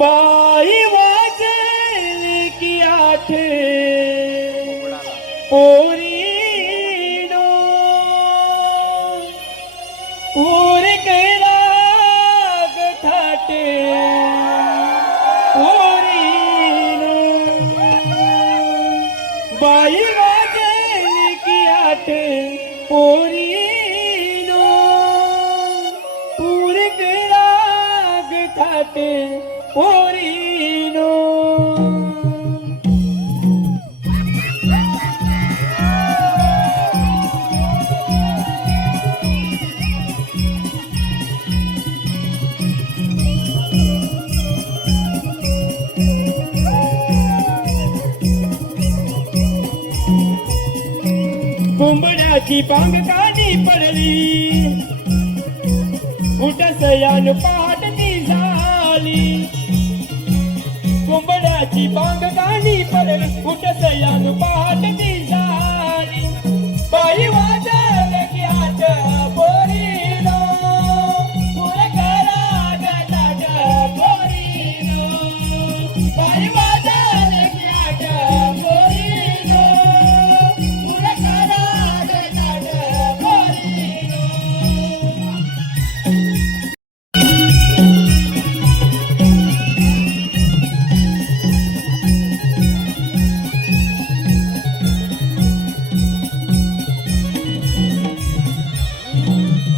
बाई वाजले की आठ पोरीनो पोरे कैराग थाटे पोरीनो बाई वाजले की आठ पोरीनो पोरे कैराग थाटे पोरीनो कुंबड्याची पांग कानी पडली उठ सयान पाटती झाली कुंबड्याची पांग कानी पडली उठ सयान पाटती झाली बाई वाजल की आठ पोरीनो पुरे करा गटाट पोरीनो बाई वाजल की आठ पोरीनो पुरे करा गटाट पोरीनो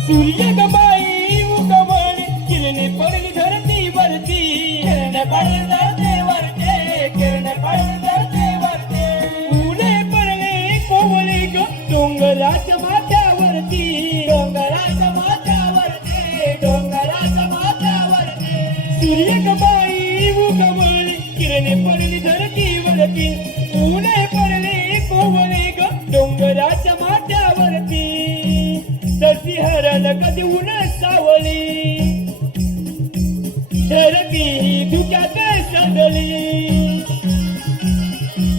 सूर्य गबाई उगवण किरणे पडली धरतीवरती किरणे पडली धरतीवरती किरणे पडली धरतीवरती फुले पडले कोवळे ग डोंगराच्या माथ्यावरती डोंगराच्या माथ्यावरती डोंगराच्या माथ्यावरती सूर्य गबाई उगवण किरणे पडली धरतीवरती फुले पडले कोवळे ग डोंगराच्या माथ्यावरती तशी हरण कधी ऊन सावली धरती धुक्यात सडली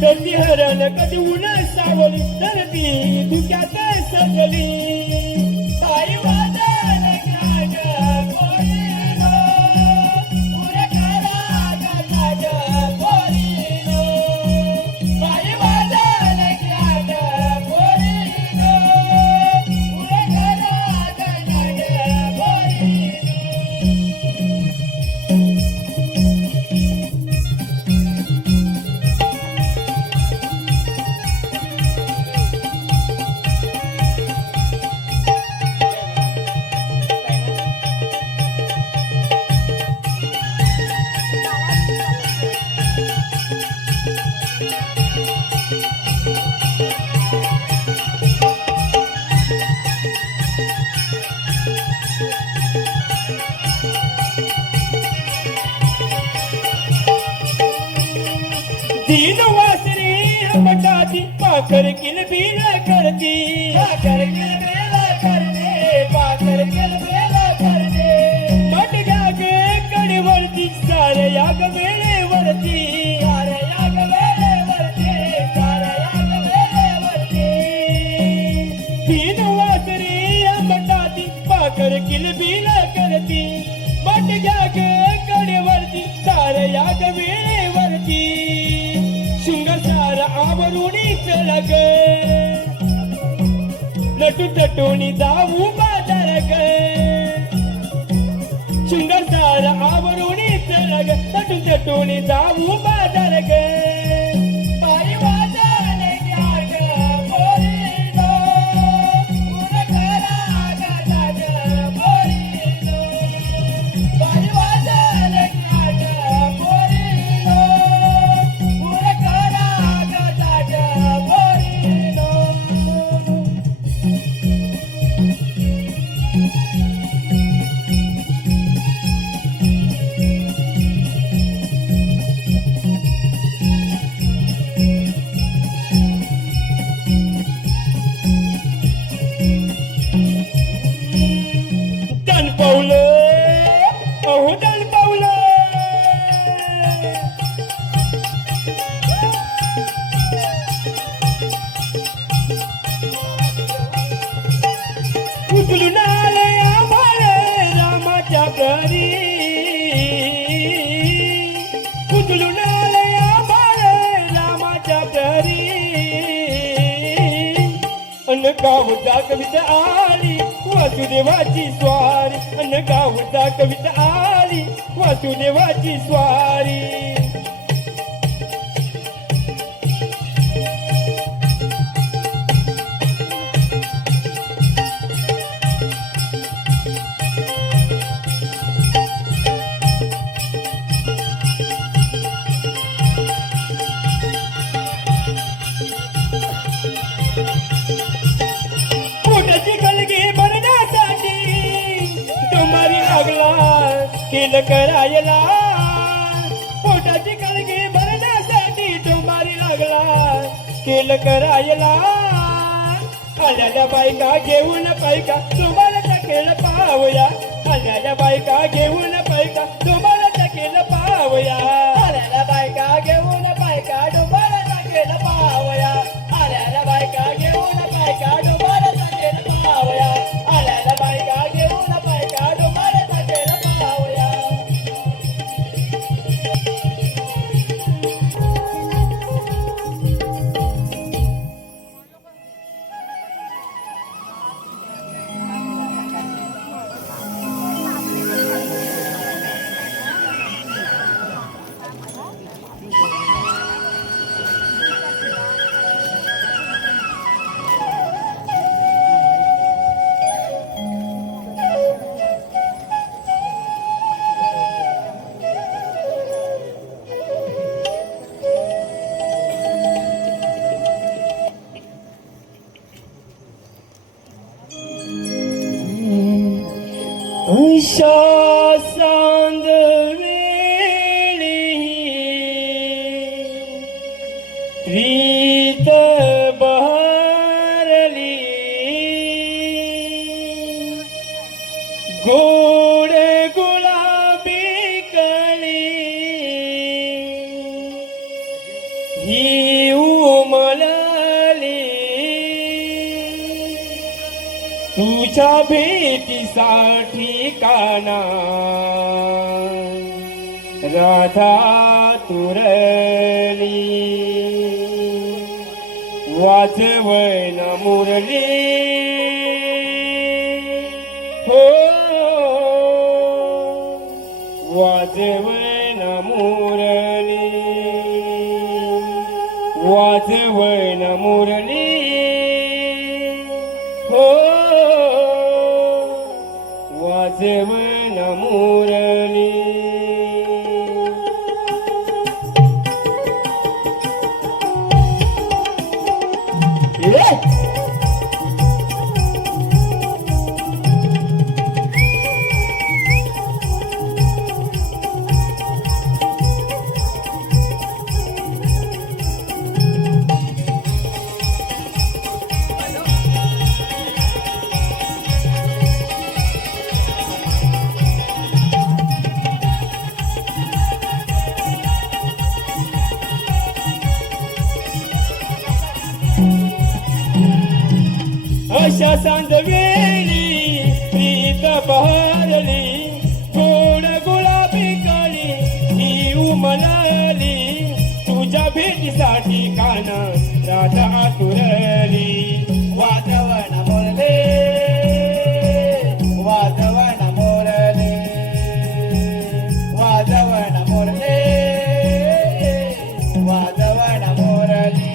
तशी हरण कधी ऊन सावली धरती धुक्यात सडली ताई वाजल गाज पोरीनो पुरे करा गाज पोरीनो ताई वाजल गाज पोरीनो पुरे करा गाज पोरीनो तीन वासरी मटाती पाखर किलबिल करती पाखर किलबिल करते पाखर किलबिल करते मट घ्याग कडीवरती सारे याग वेळेवरती सारे याग वेळेवरती सारे याग वेळेवरती तीन वासरी मटाती पाखर किलबिल करती मट घ्याग कडीवरती सारे याग वेळेवरती शृंगार आवरुणी चला ग नटू तटोनी जाऊ बाजार ग शृंगार आवरुणी चला ग नटू तटोनी जाऊ बाजार ग बाई वाजल घ्या ग पोरीनो पुरे करा गाज पोरीनो बाई वाजल घ्या ग पोरीनो पुरे करा गाज पोरीनो दन पावलं अहो दन पावलं उचलून आले आम्हाला रामाच्या घरी गावचा कविता आली वासुदेवाची स्वारी अन गावचा कविता आली वासुदेवाची स्वारी पोटाची कलगी भरण्यासाठी डोंबारी लागला केलं करायला पोटाची कलगी भरण्यासाठी डोंबारी लागला केलं करायला आल्याल्या बायका घेऊन पायका डोंबाराचा खेळ पावया आल्याल्या बायका घेऊन पायका डोंबाराचा खेळ पावया आल्याल्या बायका घेऊन पायका डोंबाराचा खेळ पावया आल्याल्या बायका घेऊन पायका डोंबाराचा खेळ पावया आल्याल्या बायका घेऊन पायका डोंबाराचा खेळ पावया उषा सांद वेळी प्रीत बहरली गोड गुलाबी कळी ही उमलली तुझ्या भेटीसाठी काना राधा तुरली वाजवण मुरली हो वाजवण मुरली वाजवण मुरली हो वाजवण मुरली अशा सांजवेळी प्रीत बहरली गोड गुलाबी कळी ही उमलली तुझ्या भेटीसाठी कान राधा आतुरली वाजवण मुरली वाजवण मुरली वाजवण मुरली वाजवण मुरली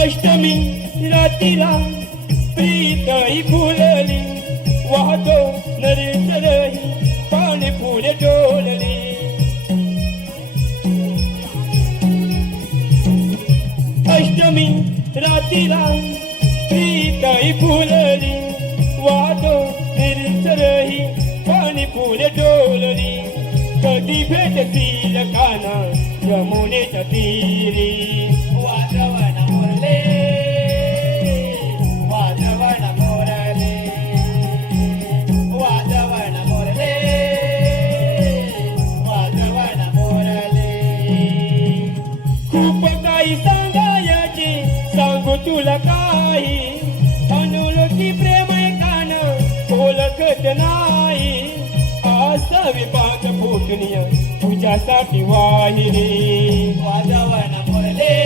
अष्टमी रात्रीला प्रीतही फुलली वाहतो नरेंद्रही पाणी फुले डोलली अष्टमी रात्रीला प्रीतही फुलली वाहतो नरेंद्रही पाणी फुले डोलली कधी भेटतील काना यमुनेच्या तीरी वाजवण मुरली वाजवण मुरली वाजवण मुरली वाजवण मुरली खूप काही सांगायचे तुझ्यासाठी वाहिले वाजवण मुरले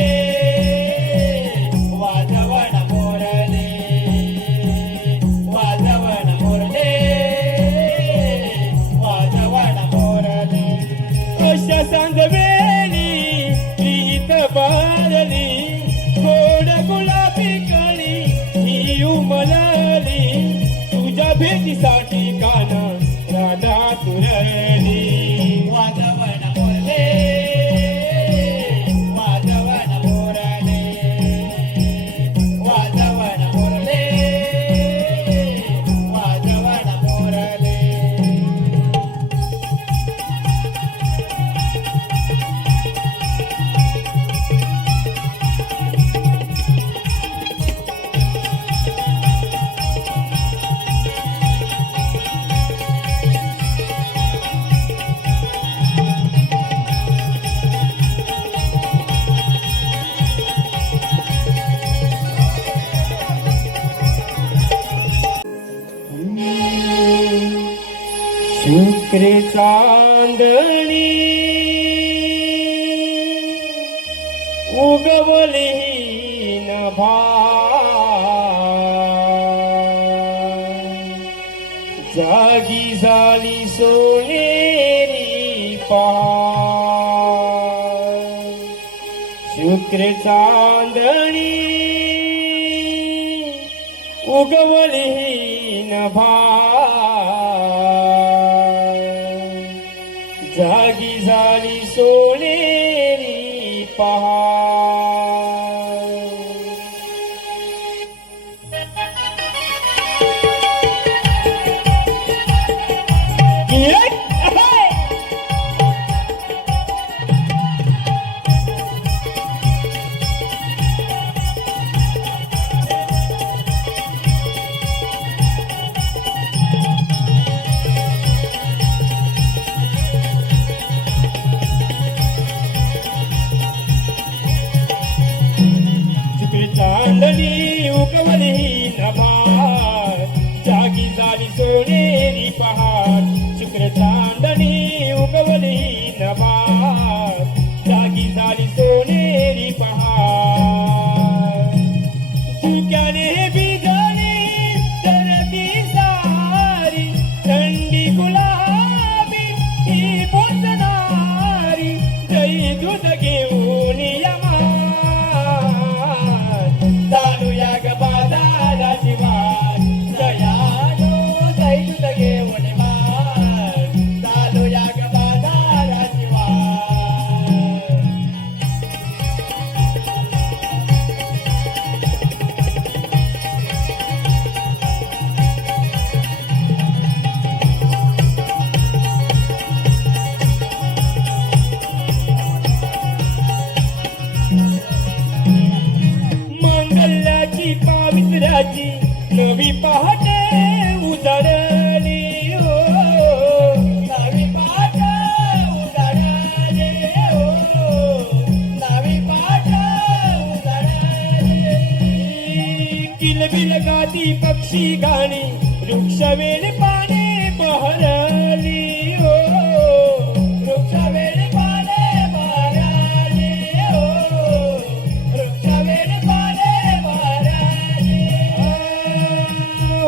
वाजवण मुरले वाजवण मुरले वाजवण मुरले अशा सांगवेली प्रीत बारली गोड गुलाबी कळी ही उमलली तुझ्या भेटीसाठी कान राधा तुरली वाजवण मुरले वाजवण मुरले वाजवण मुरले वाजवण मुरले शुक्र चांदणी उगवली नभा जागी झाली सोनेरी पहाड शुक्र चांदणी उगवली नभा जागी झाली सोनेरी पहाड चांदणी उगवली नभार जागी झाली सोनेरी पहाड शुक्र चांदणी उगवली नभार जागी झाली सोनेरी पहाड सुक्याने बिजली तरती सारी थंडी गुलाबी ही बोचणारी जई दूध घेऊन यमा चालूया ग बाजाराची वाट जयानो जाईल घेऊन मार चालूया ग बाजाराची वाट मंगलाची पावित्र्याची नवी पहाटे उजळली हो नवी पाट उजळले हो नवी पाट उजळले किलबिल गाती पक्षी गाणी वृक्षवेल पाने बहरली हो वृक्षवेल पाने बहरले हो वृक्षवेल पाने बहरले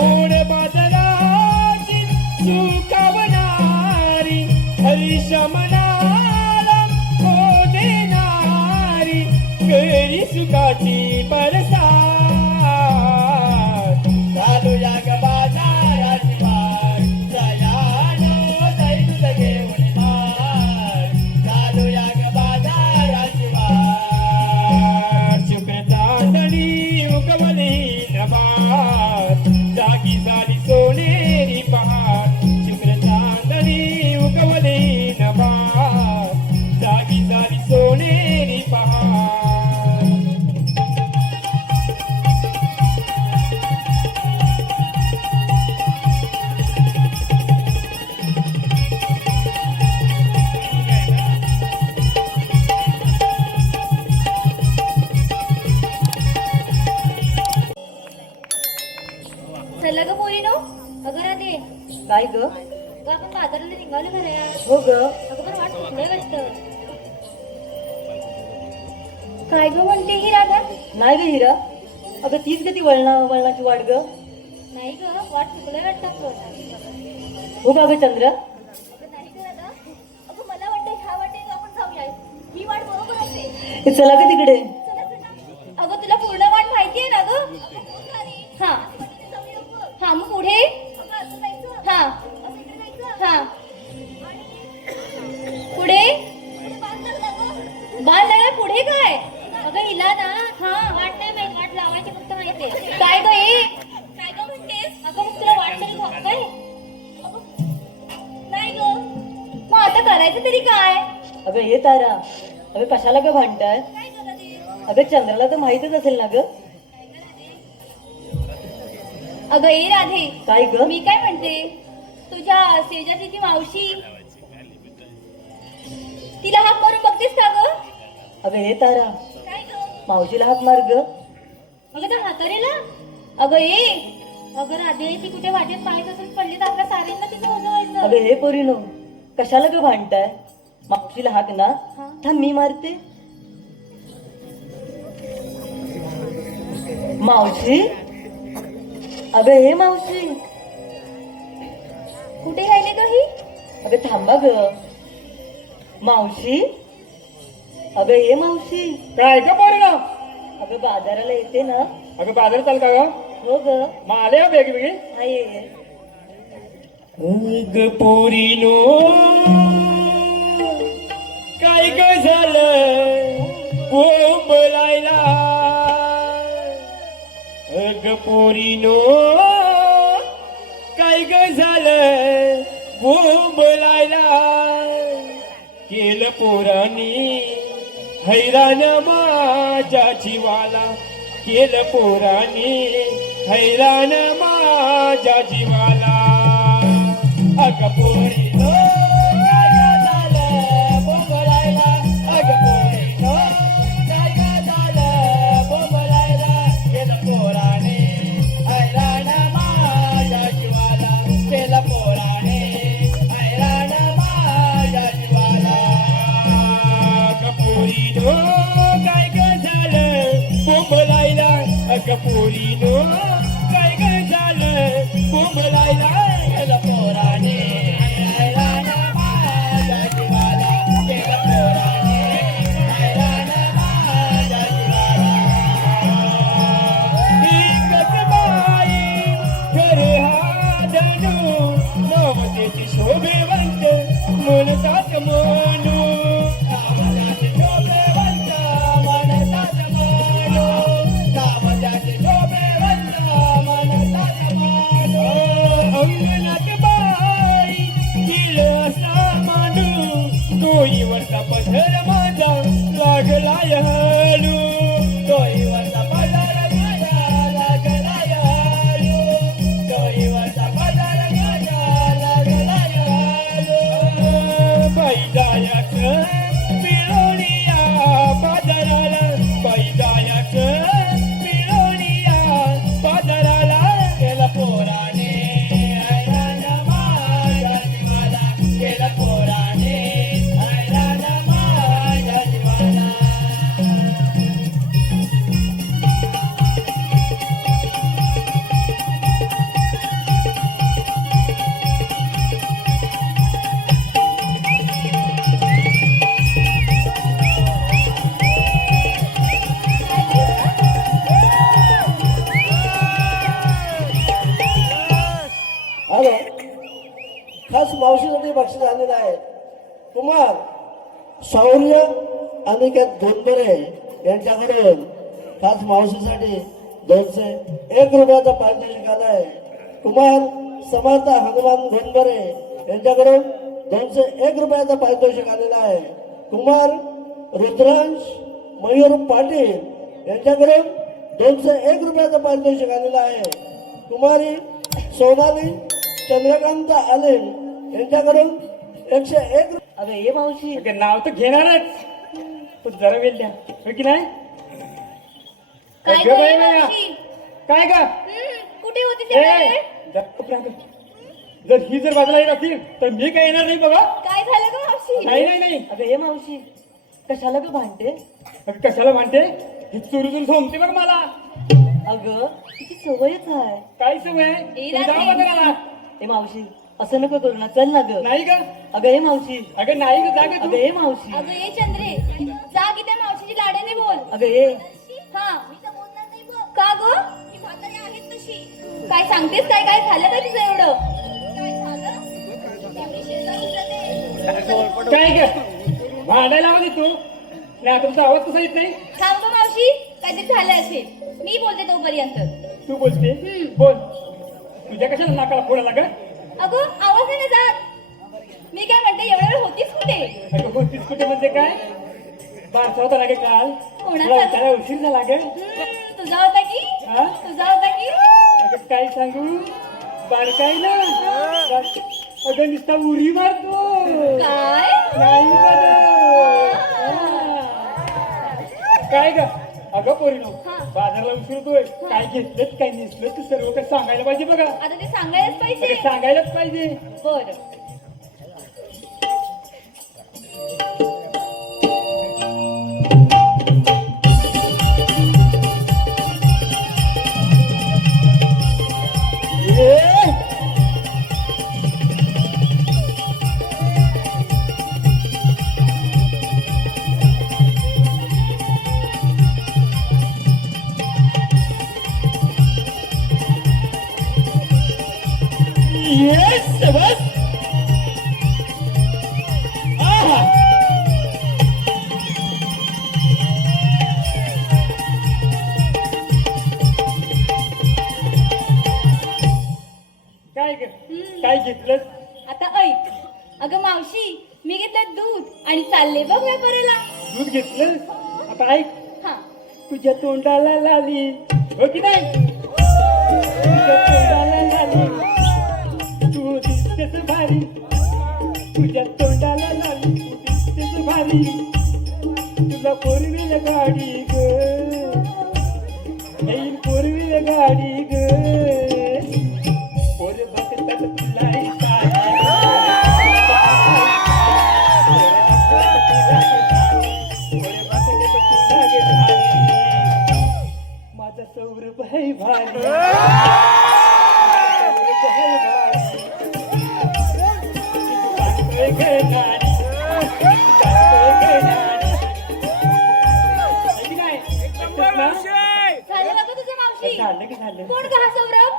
ओढ बाजाराची सुखावणारी हरीश मनाला हो देणारी घरी सुखाची बरसात चालूया ग बाजाराची वाट जयानो जाईल घेऊन मार चालूया ग बाजाराची वाट शुक्र चांदणी उगवली नभात जागी झाली सोनेरी पहाड शुक्र चांदणी उगवली नभात जागी झाली सोनेरी पहाड चला ग पोरीनो अगं राधे काय ग अगं आपण बाजाराला निघालो खरं. हो ग. अगं पण वाट चुकलंय वाटतं. काय ग म्हणते ही राधा? नाही ग हिरा, अगं तीच ग ती वळणाची वाट ग. नाही ग, वाट चुकलंय वाटतं आपलं. हो का ग चंद्र? अगं नाही ग राधा. अगं मला वाटतं ह्या वाटेने आपण जाऊया. ही वाट बरोबर असते. हे चला का तिकडे? चला चला. अगं तुला पूर्ण वाट माहितीये ना ग? हा हा, मग पुढे हा हा पुढे बाल लागला. पुढे काय? अगं हिला ना हा वाट नाही माहित, वाट लावायची फक्त माहितीये. काय ग हे? काय ग म्हणतेस? अगं मग तुला वाट तरी काय? नाही ग, मग आता करायचं तरी काय? अगं हे तारा, अगं कशाला ग भांडताय? काय करत आहे? अगं चंद्राला तर माहितच असेल ना ग. अगं ए राधे, काय ग? मी काय म्हणते, तुझ्या शेजारची ती मावशी, तिला हाक मारून बघतेस का ग? अगं हे तारा, काय ग? मावशीला हाक मार ग. अगं त्या म्हातारीला? अगं ए, अगं राधे ती कुठे वाटेत पाहत असून पडली तर आपल्या साऱ्यांना तिचं ओझवायचं. अगं हे पोरीनो, कशाला ग भांडताय? मावशीला हाक ना. हा. थांब मी मारते. मावशी, अगं हे मावशी, कुठे राहिले ग ही? अगं थांबा ग. मावशी, अगं हे मावशी. काय ग पोरीनो? अगं बाजाराला येते ना. अगं बाजार चाल का ग? हो ग. मग आले हो वेगवेगळी. हा ये. ग पोरीनो, काय ग झालं बोंबलायला? ग पोरीनो, काय ग झालं बोंबलायला? केलं पोरानी हैराण माझ्या जीवाला, केलं पोरानी हैराण माझ्या जीवाला. अगं पोरीनो, काय ग झालं बोंबलायला? अगं पोरीनो, काय ग झालं बोंबलायला? केलं पोराने हैराण माझ्या जीवाला, केलं पोराने हैराण माझ्या जीवाला. अगं पोरीनो, काय ग झालं बोंबलायला? अगं पोरीनो, काय ग झालं बोंबलायला? केलं पोराने हैराण माझ्या जीवाला, केलं पोराने हैराण माझ्या जीवाला. एकच बाई खरे हादनू, नवतेची शोभेवंत म्हणतात म्हणू. कामजाची शोभेवंत म्हणतात म्हणू, कामजाची शोभेवंत म्हणतात म्हणू. अंगणात बाई दिल असा मानू, डोईवरचा पदर माझा लागलाय हलू, डोईवरचा पदर माझा लागलाय हलू, डोईवरचा पदर माझा लागलाय हलू. बाई जायाचं पिळोनिया बाजाराला, बाई जायाचं पिळोनिया बाजाराला. केलं पोराने हैराण माझ्या जीवाला, केलं पोराने हैराण माझ्या जीवाला. हॅलो, खास मावशीसाठी बक्षीस आलेलं आहे. कुमार शौर्य अनिकेत धोंडरे यांच्याकडून खास मावशीसाठी 201 रुपयाचा पारितोषिक आला आहे. कुमार समर्थ हनुमान धोंडरे यांच्याकडून 201 रुपयाचा पारितोषिक आलेला आहे. कुमार रुद्रांश मयूर पाटील यांच्याकडून 201 रुपयाचा पारितोषिक आलेला आहे. कुमारी सोनाली चंद्रकांत आलेम यांच्याकडून 101. अगं हे मावशी, अगं नाव तर घेणारच, पण जरा वेळ द्या, हो की नाही? काय अगं ग बाई ए बाया, मावशी? काय ग? कुठे होती ते? जरा गप्प राहा गं. जर ही जर बाजूला येत असेल तर मी काय येणार नाही बाबा. काय झालं ग मावशी? नाही नाही नाही. अगं ये मावशी कशाला ग भांडते? अगं कशाला म्हणते? ही चोरी चोरी सोमते बघ मला. अगं तिची सवयच आहे. काय सवय आहे? ए, तुम्ही जाऊ रात्री. बघा मला. ए मावशी असं नको करू ना, चल ना ग. नाही का? अगं ये मावशी. अगं नाही ग, जा ग अगं तू. ये मावशी. अगं ये चंद्रे, जा की त्या मावशीची लाडाने बोल. अगं ये. हा मी तर बोलणार नाही बघ. का ग? ती म्हातारी आहेत तशी. काय सांगतेस? काय काय झालं काय तुझं एवढं? काय झालं? एवढी शेजारी जाते. काय ग भांडायला आवाज येतो नाही, तुमचा आवाज कसा येत नाही? थांब गं मावशी, काहीतरी झालं असेल. मी बोलते तोपर्यंत. तू बोलते बोल. तुझ्या कशाला नाकाला फोडायला ग? अगं आवाज नाही ना जात. मी काय म्हणते, एवढ्या वेळ होतीस कुठे? अगं होतीस कुठे म्हणजे काय? बारसा होता लागे काल. कोणाचा? त्याला उशीर झाला ग. तुझा होता की? हा? तुझा होता की? अगं काय सांगू, बारकाय ना. अगं नुसता उरी मारतो. काय? नाही बरं. काय ग? अगं पोरीनो, हा. बाजारला उशीर होतोय. काय घेतलं काय नेसलं तू सर्व काही सांगायला पाहिजे बघा. आता ते सांगायलाच पाहिजे. अगं सांगायलाच पाहिजे. बरं. येस बस. आहा. काय ग? काय घेतलं? आता ऐक. अगं मावशी, मी घेतलं दूध आणि चालले बघ व्यापाराला. दूध घेतलं. आता ऐक, हा. तुझ्या तोंडाला लाली हो की नाही? तुझ्या तोंडाला लाली, तू दिसतेस भारी. तुझ्या तोंडाला लाली, तू दिसतेस भारी. तुला फोर व्हीलर गाडी ग, येईल फोर व्हीलर गाडी ग. पोर बघतात तुला माझा सौरभ है भारी. झालं बघ तुझं मावशी. झालं की झालं. कोण का हा सौरभ?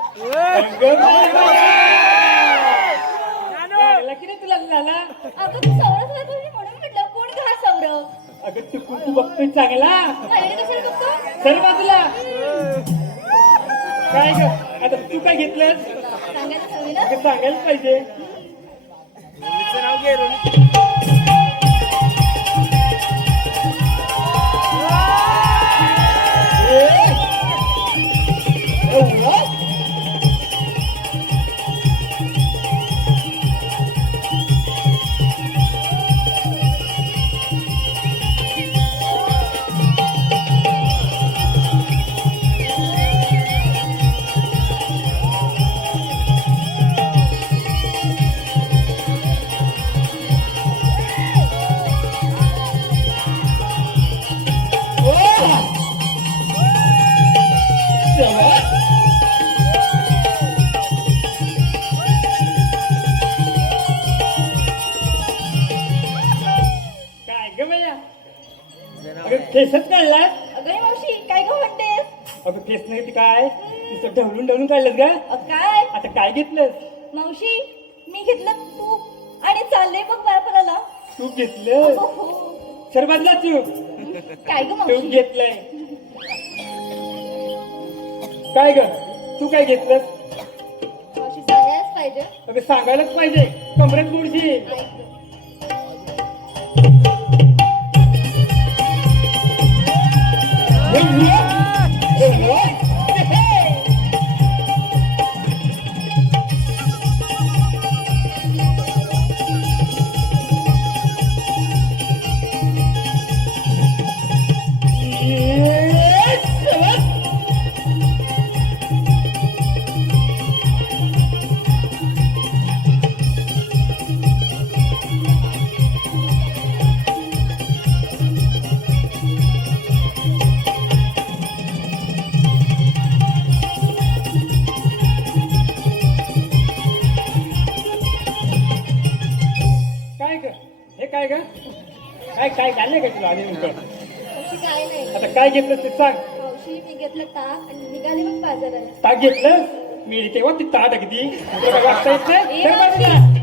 लागला की नाही तुला लाला? अगं तू सौरभ म्हणून म्हटलं, कोण का हा सौरभ? अगं तू बघतोय चांगला. माझ्याकडे कशाला बघतो? सर बाजूला. काय ग? आता तू काय घेतलंस? सांगायचं हवी ना. अगं सांगायलाच पाहिजे. काय ग बया? अगं केसच काढलास? अगं हे मावशी, काय गं म्हणतेस? अगं केस नाही ती काय नुसतं ढवळून ढवळून काढलंस ग. काय? आता काय घेतलंस? मावशी, मी घेतलं तूप आणि चालले बघ व्यापाराला. तू घेतलं? हो. सर्वातला तू काय ग तू मावशी? घेतलंय. काय ग? तू काय घेतलंस? मावशी सांगायलाच पाहिजे. अगं सांगायलाच पाहिजे. कमरेत गुडशी. ऐक गं. नाही का काय काय झालं का तुला आधी नेमकं मावशी काय नाही आता काय घेतलं ते सांग मावशी मी घेतलं ताक आणि निघाले मग बाजारात ताक घेतलं मी तेव्हा ती ताट अगदी तुला वाचता येत नाही ए, चल मावशी. बाजूला.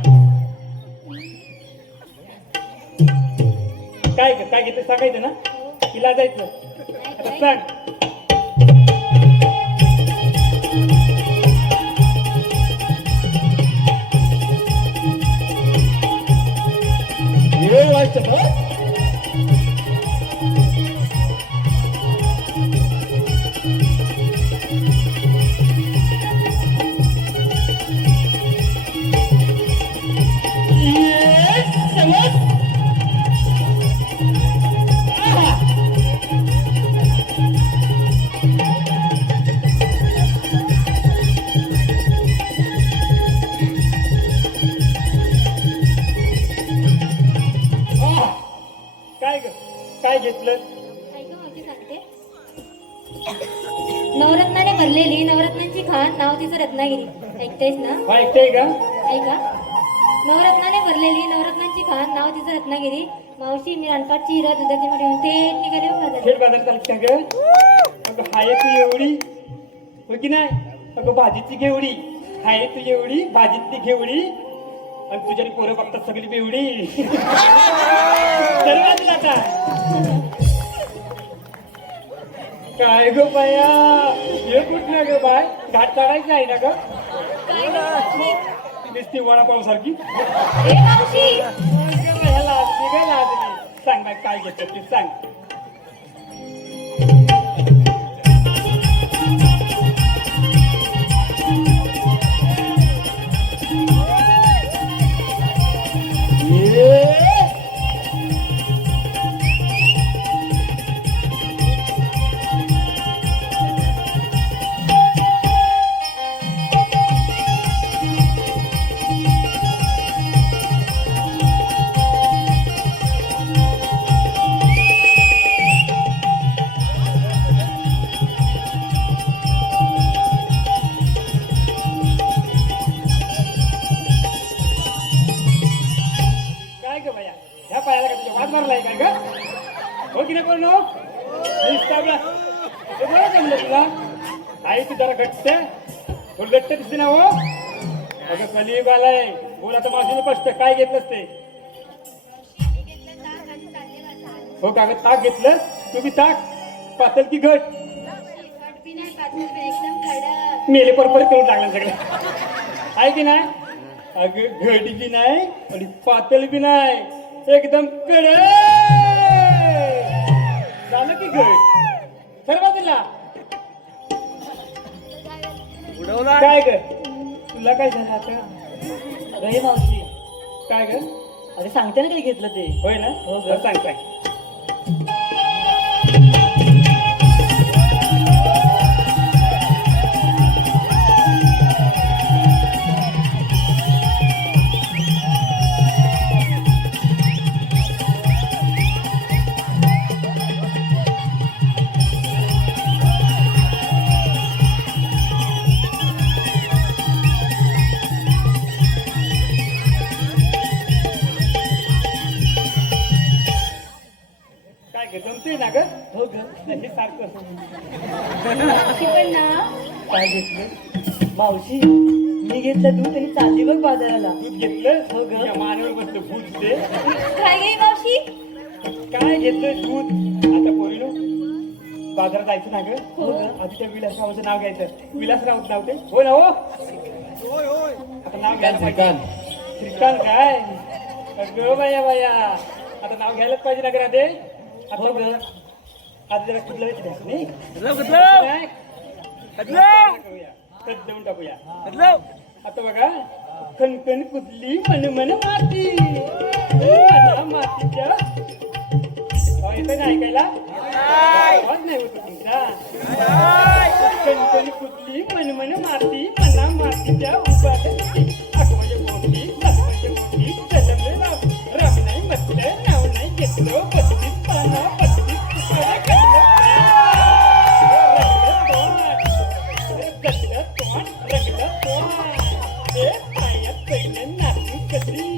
काय घेतलं सांगायचं ना तिला जायचं आता सांग हे वाचतं का? काय ग काय घेतलं ऐका मावशी सांगते नवरत्नाने भरलेली नवरत्नांची खान नाव तिचं रत्नागिरी ऐकतेस ना हा ऐकतेय का ऐका नवरत्नाने भरलेली नवरत्नांची खान नाव तिचं रत्नागिरी मावशी मी रणपाटची हिरा दुधाची मध्ये ते निघाले हो बाजारात. थेट बाजार चालत का ग अगं हाय तू एवढी हो की नाही अगं भाजीची घेवडी हाय तू एवढी भाजीतली घेवडी आणि तुझ्या पोरं बघतात सगळी बेवडी सर्वात आता काय ग बाया हे कुठलं ग बाय घाट चढायचं आहे ना ग काय गं मावशी? नुसती वडापाव सारखी ए मावशी लाजली काय लाजली सांग बाय काय घेतलं ते सांग काय ग बाया ह्या पायाला का तुझ्या वाद मारलाय काय ग हो की नाही कोण बरं जमलं तुला आई तू जरा घट्ट थोडं घट्ट दिसते ना हो अगं कलियुग आलाय बोल आता मावशीने स्पष्ट काय घेतलंस ते हो का ग ताक घेतलं तू बी ताक पातळ की घट एकदम कडक मेले परत करून टाकलं सगळं आहे की नाही अगं घट बी नाही आणि पातळ बी नाही एकदम कडक झालं की घट सर्व दिला काय ग तुला काय झालं आता अगं हे मावशी काय ग अरे सांगते ना काय घेतलं ते होय ना हो ग. तर सांग सांग काय ग जमते ना ग हो ग हे सारखं मावशी पण ना काय घेतलं मावशी मी घेतलं दूध आणि चालली बघ बाजाराला दूध घेतलं हो ग. तुझ्या मानेवर बसलं भूत ते काय गे मावशी काय घेतलं दूध आता पोरीनो बाजारात जायचं ना ग हो ग. आधी त्या विलासरावाचं नाव घ्यायचं विलासराव नाव ते हो ना हो आता नाव घ्यायला पाहिजे श्रीकांत काय अगं बाया बाया आता नाव घ्यायलाच पाहिजे ना ग ते हो ग. आता जरा कुठलं नाही देऊन टाकूया आता बघा कणकण कुदली मन मन माती मला मातीच्या येतं ना ऐकायला आवाज नाही होत तुमचा कणकण कुदली मन मन माती मना मातीच्या उभारले अकवाच्या बोटी लसणाच्या बोटी जलमले राम नाही बसलं नाव नाही घेतलं बसलीत पाना बसलीत तुकडे कसलं तोंड रगलं तोंड ए पायात पहिलं नाचू कशी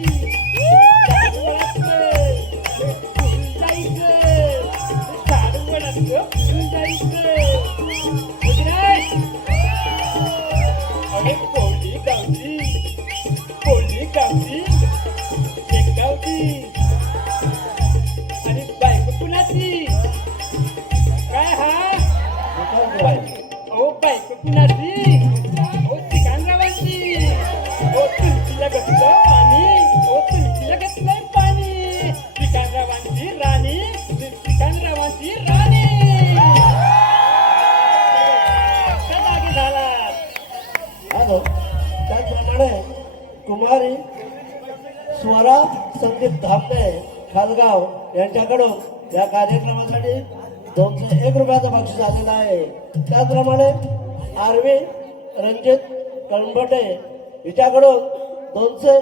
त्याचप्रमाणे कुमारी स्वरा संदीप धामणे खालगाव यांच्याकडून या कार्यक्रमासाठी 201 रुपयाचं बक्षीस आलेलं आहे. त्याचप्रमाणे आरवी रणजित कळंबटे हिच्याकडून 200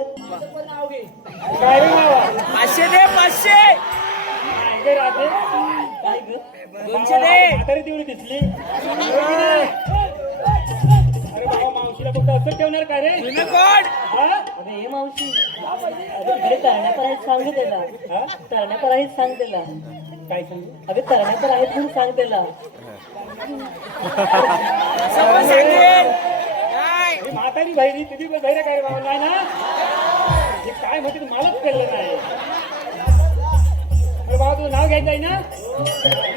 काय रे बाबा 500 दे 500 काय गे राहते काय ग 200 दे म्हातारी तेवढी दिसली अरे बाबा मावशीला फक्त असं ठेवणार का रे जुनं कोण हा? अरे हे मावशी अगं इकडे तरण्यापर आहेत सांग त्याला हा? तरण्यापर आहेत सांग त्याला काय सांगू अगं तरण्यापर आहेत म्हणून सांग त्याला समोर सांगेल काय ही म्हातारी बहिरी तुझी पण बहिरा काय रे बाबा नाही ना हे काय म्हणते ते मलाच कळलं नाही अरे बाबा तुझं नाव घ्यायचं आहे ना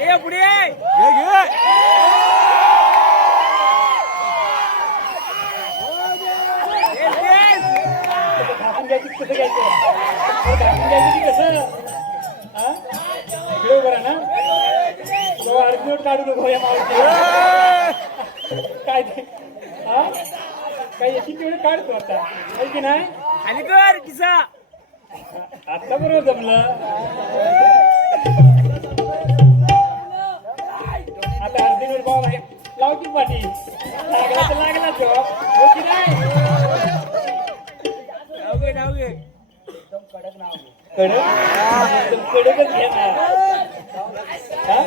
ये पुढे घे घे घासून घ्यायची कसं घ्यायचं घासून घ्यायचं की कसं हा इकडे उभं राहा ना बाबा अर्धनोट काढू नको या मावशी काय ते हा काय याची तेवढी काढतो आता है की नाही खाली कर किसा आता बरोबर जमलं आता अर्धी वेळ बाबा आहे लावती पाठी लागला तर लागला जॉब हो की नाही नाव घे एकदम कडकच घेणार हा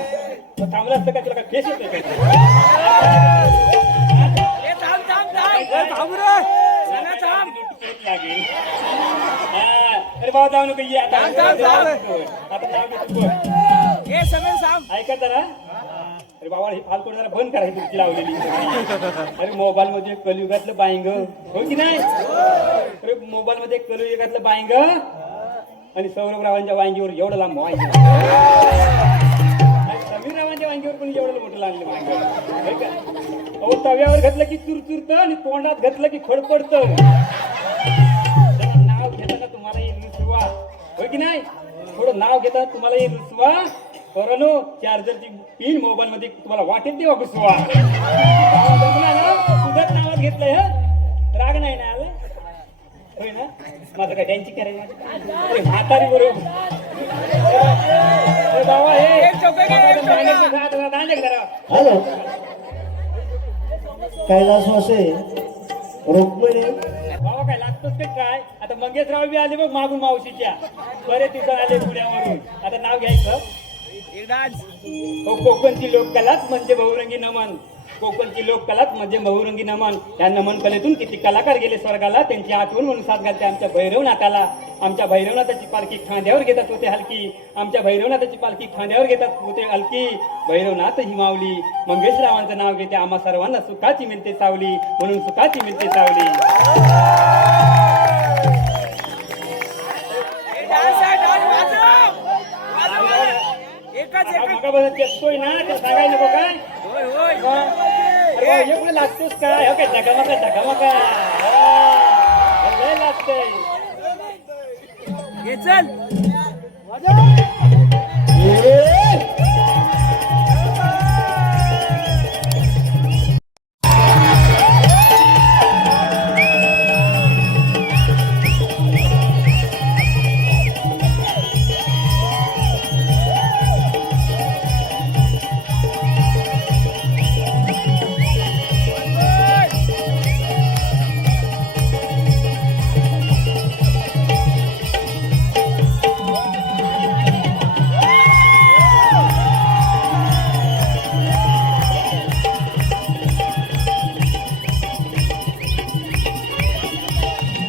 मग थांबला असतं का तुला काय फेस होते काय ए थांब थांब थांब थांब रे चला थांब लागेल हा, अरे बाबा जाऊ नको ये आता थांब, थांब. आता नाव घेतो बोल. ए सगळं थांब ऐका जरा अरे बाबा ही फालतू जरा बंद करायची तुमची लावलेली अरे मोबाईल मध्ये कलियुगातलं बाईंग हो की नाही अरे मोबाईल मध्ये कलियुगातलं बाईंग आणि सौरभ रावांच्या वांगीवर एवढं लांब व्हायचं समीर रावांच्या वांगीवर पण एवढं मोठं लागलं वांग अहो तव्यावर घातलं की चुरचुरतं आणि तोंडात घातलं की खडपडतं नाव घेताना तुम्हाला येईल रुसवा हो की नाही थोडं नाव घेताना तुम्हाला येईल रुसवा करोनो चार्जरची पिन मोबाईल मध्ये तुम्हाला वाटेल तेव्हा घुसवा तुझ्याच नावात घेतलंय ह राग नाही ना आलं होय ना माझं काय त्यांची करायला म्हातारी बरोबर बाबा हे हॅलो कैलासवासी रुक्मिणी बाबा काय लागतोच ते काय आता मंगेशराव बी आले बघ मागून मावशीच्या बरेच दिवसात आले पुण्यावरून आता नाव घ्यायचं एक डान्स कोकणची लोककलाच म्हणजे बहुरंगी नमन कोकणची लोककलाच म्हणजे बहुरंगी नमन या नमन कलेतून किती कलाकार गेले स्वर्गाला त्यांची आठवण म्हणून साथ घालते आमच्या भैरवनाथाला आमच्या भैरवनाथाची पालखी खांद्यावर घेतात होते हलकी आमच्या भैरवनाथाची पालखी खांद्यावर घेतात होते हलकी भैरवनाथ ही माऊली मंगेशरावांचं नाव घेते आम्हा सर्वांना सुखाची मिळते सावली म्हणून सुखाची मिळते सावली ए डान्स आहे डान्स वाजव एकच एकच मगापासून चेततोय ना ते सांगायला नको काय होय होय अरे बाबा, हे कुठे लागतोस काय हो काय धकामका धकामका लय लागतंय ये चल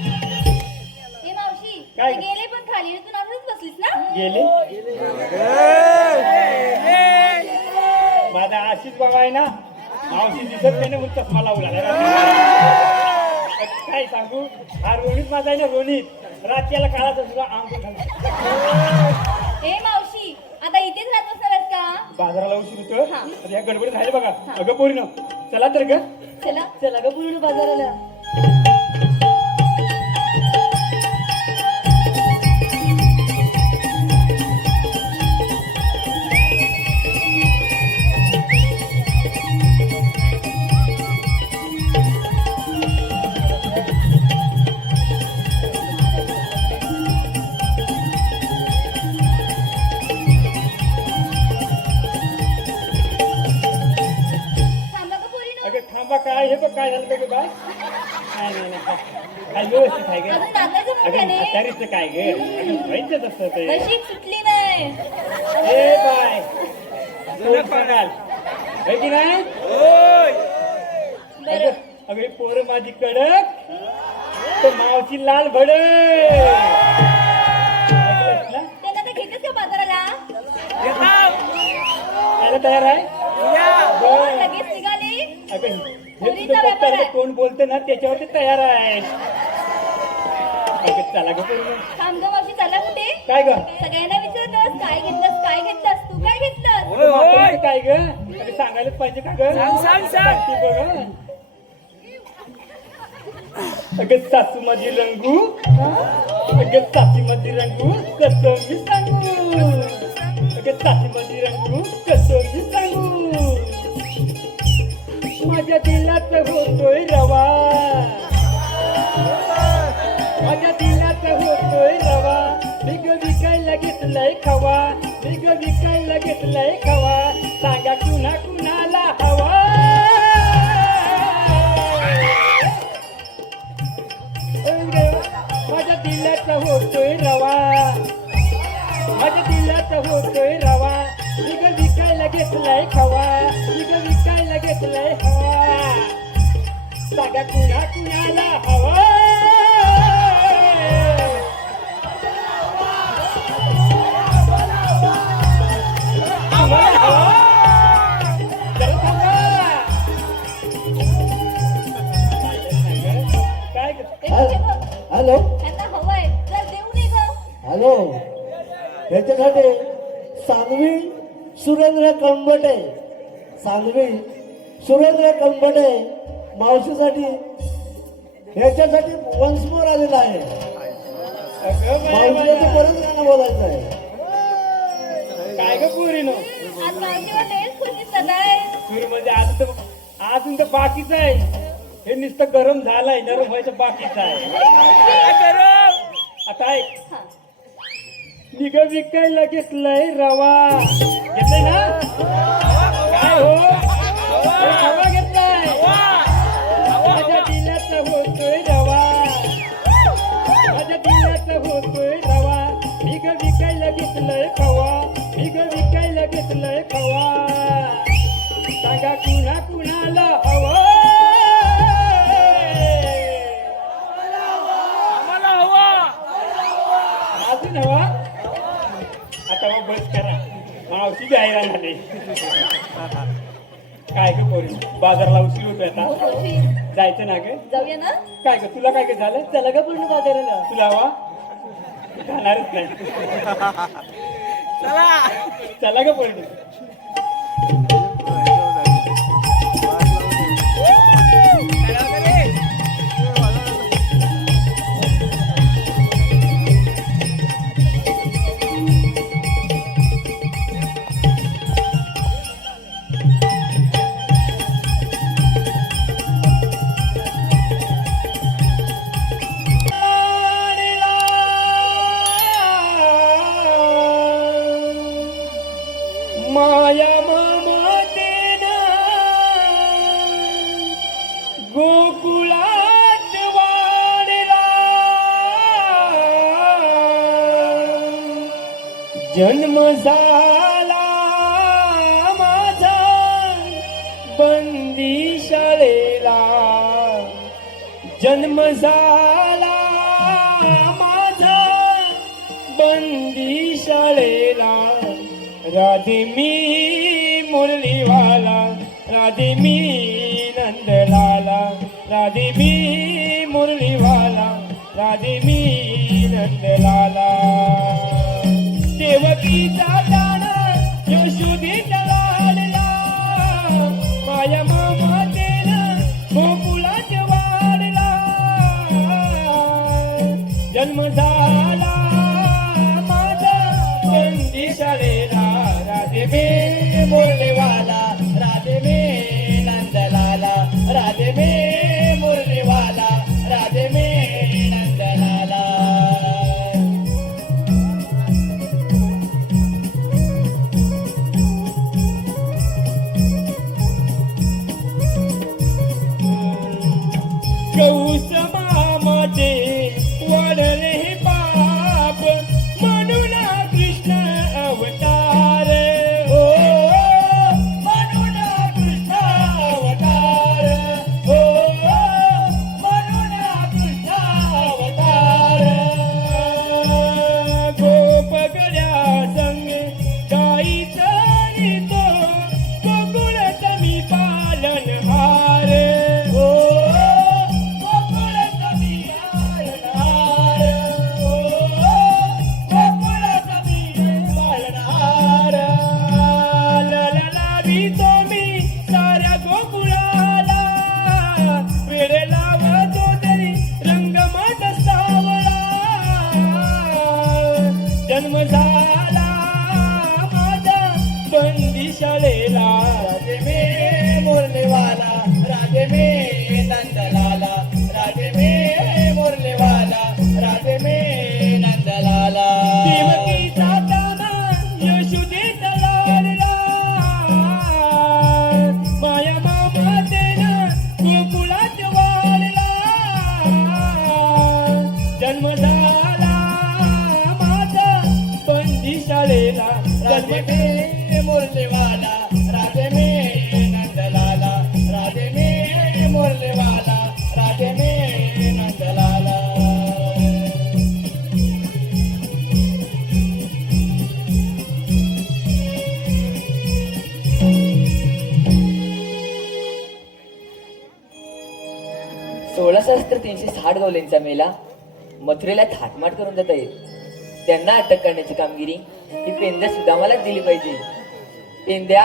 ए मावशी काय? ते गेले पण खाली तू नावच बसलीस ना गेले माझा आशिष बाबा आहे ना मावशी दिसत नाही ना म्हणून चष्मा लावला काय सांगू हा रोहित माझा आहे ना रोहित रात्याला काळाचा सुद्धा अंग ए मावशी आता इथेच राहत बसणारच का बाजाराला उशीर होतो आता या गडबडीत झाले बघा अगं पोरीनं चला तर ग चला चला ग पूर्ण बाजाराला काय झालं का ग बाय? नाही काय व्यवस्थित आहे ग. अजून नाचायचं अगं मोठ्याने. म्हातारीचं काय ग? अगं व्हायचंच असतं ते. नशीब सुटली नाही. ए बाय तोंड सांगाल है की नाही? बरं. अगं पोरं माझी कडक तर मावची लाल भडक. ऐकलंस ना? त्यांना तर घेतेस का बाजाराला? यायला तयार आहे? हो, लगेच निघाली. अगं हे पोरीचा तुझं व्यापार पप्पाला आहे. कोण बोलतं ना त्याच्यावरती तयार आहे. अगं चला ग पोरीनो. थांब ग मावशी, चालला कुठे? काय ग? सगळ्यांना विचारलंस काय घेतलंस तू काय घेतलंस? म्हातारीचं काय ग? अगं सांगायलाच पाहिजे का ग? सांग. सांगते बघ. अगं सासू माझी रंगू, अगं सासू माझी रंगू कसं मी सांगू, अगं सासू माझी रंगू कसं मी सांगू. माझ्या दिलात होतोय रवा, माझ्या दिलात होतोय रवा. मी ग विकायला घेतलाय खवा, मी ग विकायला घेतलाय खवा. सांगा कुणाला हवा. माझ्या दिलात होतोय रवा, माझ्या दिलात होतोय रवा. मी ग विकायला घेतलाय खवा, मी ग विकायला घेतलाय हवा. सांगा कुणाला हवा. तुम्हाला हवा? जरा थांबा. काय हॅलो त्यांना हवंय जर देऊ नये ग. हॅलो ह्याच्यासाठी साध्वी सुरेंद्र कंबटे, साध्वी सुरेंद्र कंबटे मावशीसाठी ह्याच्यासाठी वन्स मोर आलेला आहे. मावशीला परत गाणं बोलायचं आहे. काय ग पोरीनो? आज मावशीवर लयच खुश दिसत आहे. सूर म्हणजे अजून तर बाकीच आहे. हे नुसतं गरम झालंय, नरम व्हायचं बाकीच आहे. आता ऐक, हा. निघ विकायला घेतलंय रवा. घेतलंय ना? काय हो? हे रवा घेतलाय. माझ्या दिलात होतोय रवा, माझ्या दिलात होतोय रवा. निघ विकायला घेतलंय खवा, निघ विकायला घेतलंय खवा. सांगा कुणाला हवा. अजून हवा? आता मग बस करा, मावशी जायला झाले. काय ग पोरी, बाजारला उशीर होतोय आता. हो, मावशी. जायचं ना ग? जाऊया ना? काय ग तुला काय झालं? चला ग पूर्ण बाजाराला. तुला हवा? जाणारच नाही. चला ग पोरी. माया ममतेनं गोकुळात वाढला, जन्म झाला माझा बंदी शाळेला, जन्म झाला माझा बंदी शाळेला. राधे मी मुरलीवाला, राधे मी नंदलाला, राधे मी मुरलीवाला, राधे मी नंदलाला. देवकीचा दाना यशोदेचा लाडला, माया ममतेनं गोकुळात वाढला. जन्म झाला माझा बंदी शाळेला, राधे मे मुरलीवाला, राधे मे नंदलाला, राधे मे मुरलीवाला, राधे मे नंदलाला. जन्म झाला माझा बंदी शाळेला राजे मे मोरलेवाला राजे मे नंदलाला राजे मे मोरलेवाला राजे मे नंदलाला. सहस्त्र 360 गवल्यांचा मेला मथुरेला थाटमाट करून जाता येईल. त्यांना अटक करण्याची कामगिरी ही पेंद्या सुदामाला दिली पाहिजे. पेंद्या,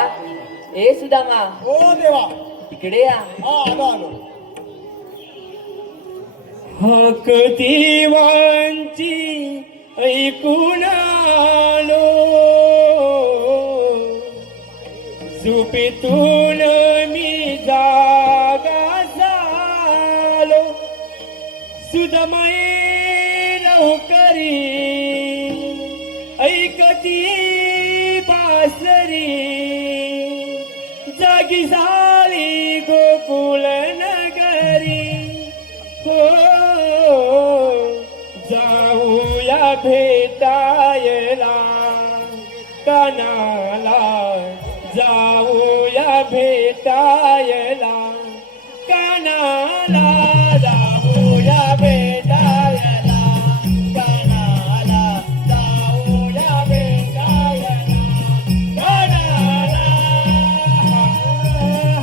ए सुदामा, हो देवा. इकडे या. आलो आलो. हाक देवांची ऐकून आलो झोपेतून मी जागा झालो सुदमये लवकरी ऐकती बासरी जागी झाली गोकुळ नगरी. हो जाऊया भेटायला कानाला जाऊया भेटायला कानाला जाऊया भेटायला कानाला जाऊया भेटायला कानाला.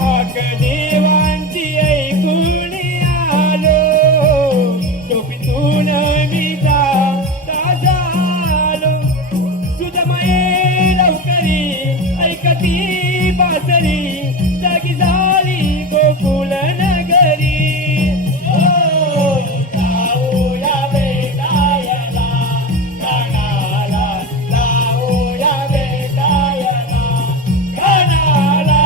हाक देवांची ऐकून आलो झोपेतून मी जागा झालो सुदमये लवकरी ऐकती बासरी जागी झाली गोकुळ नगरी. हो जाऊया भेटायला कानाला जाऊया भेटायला कानाला.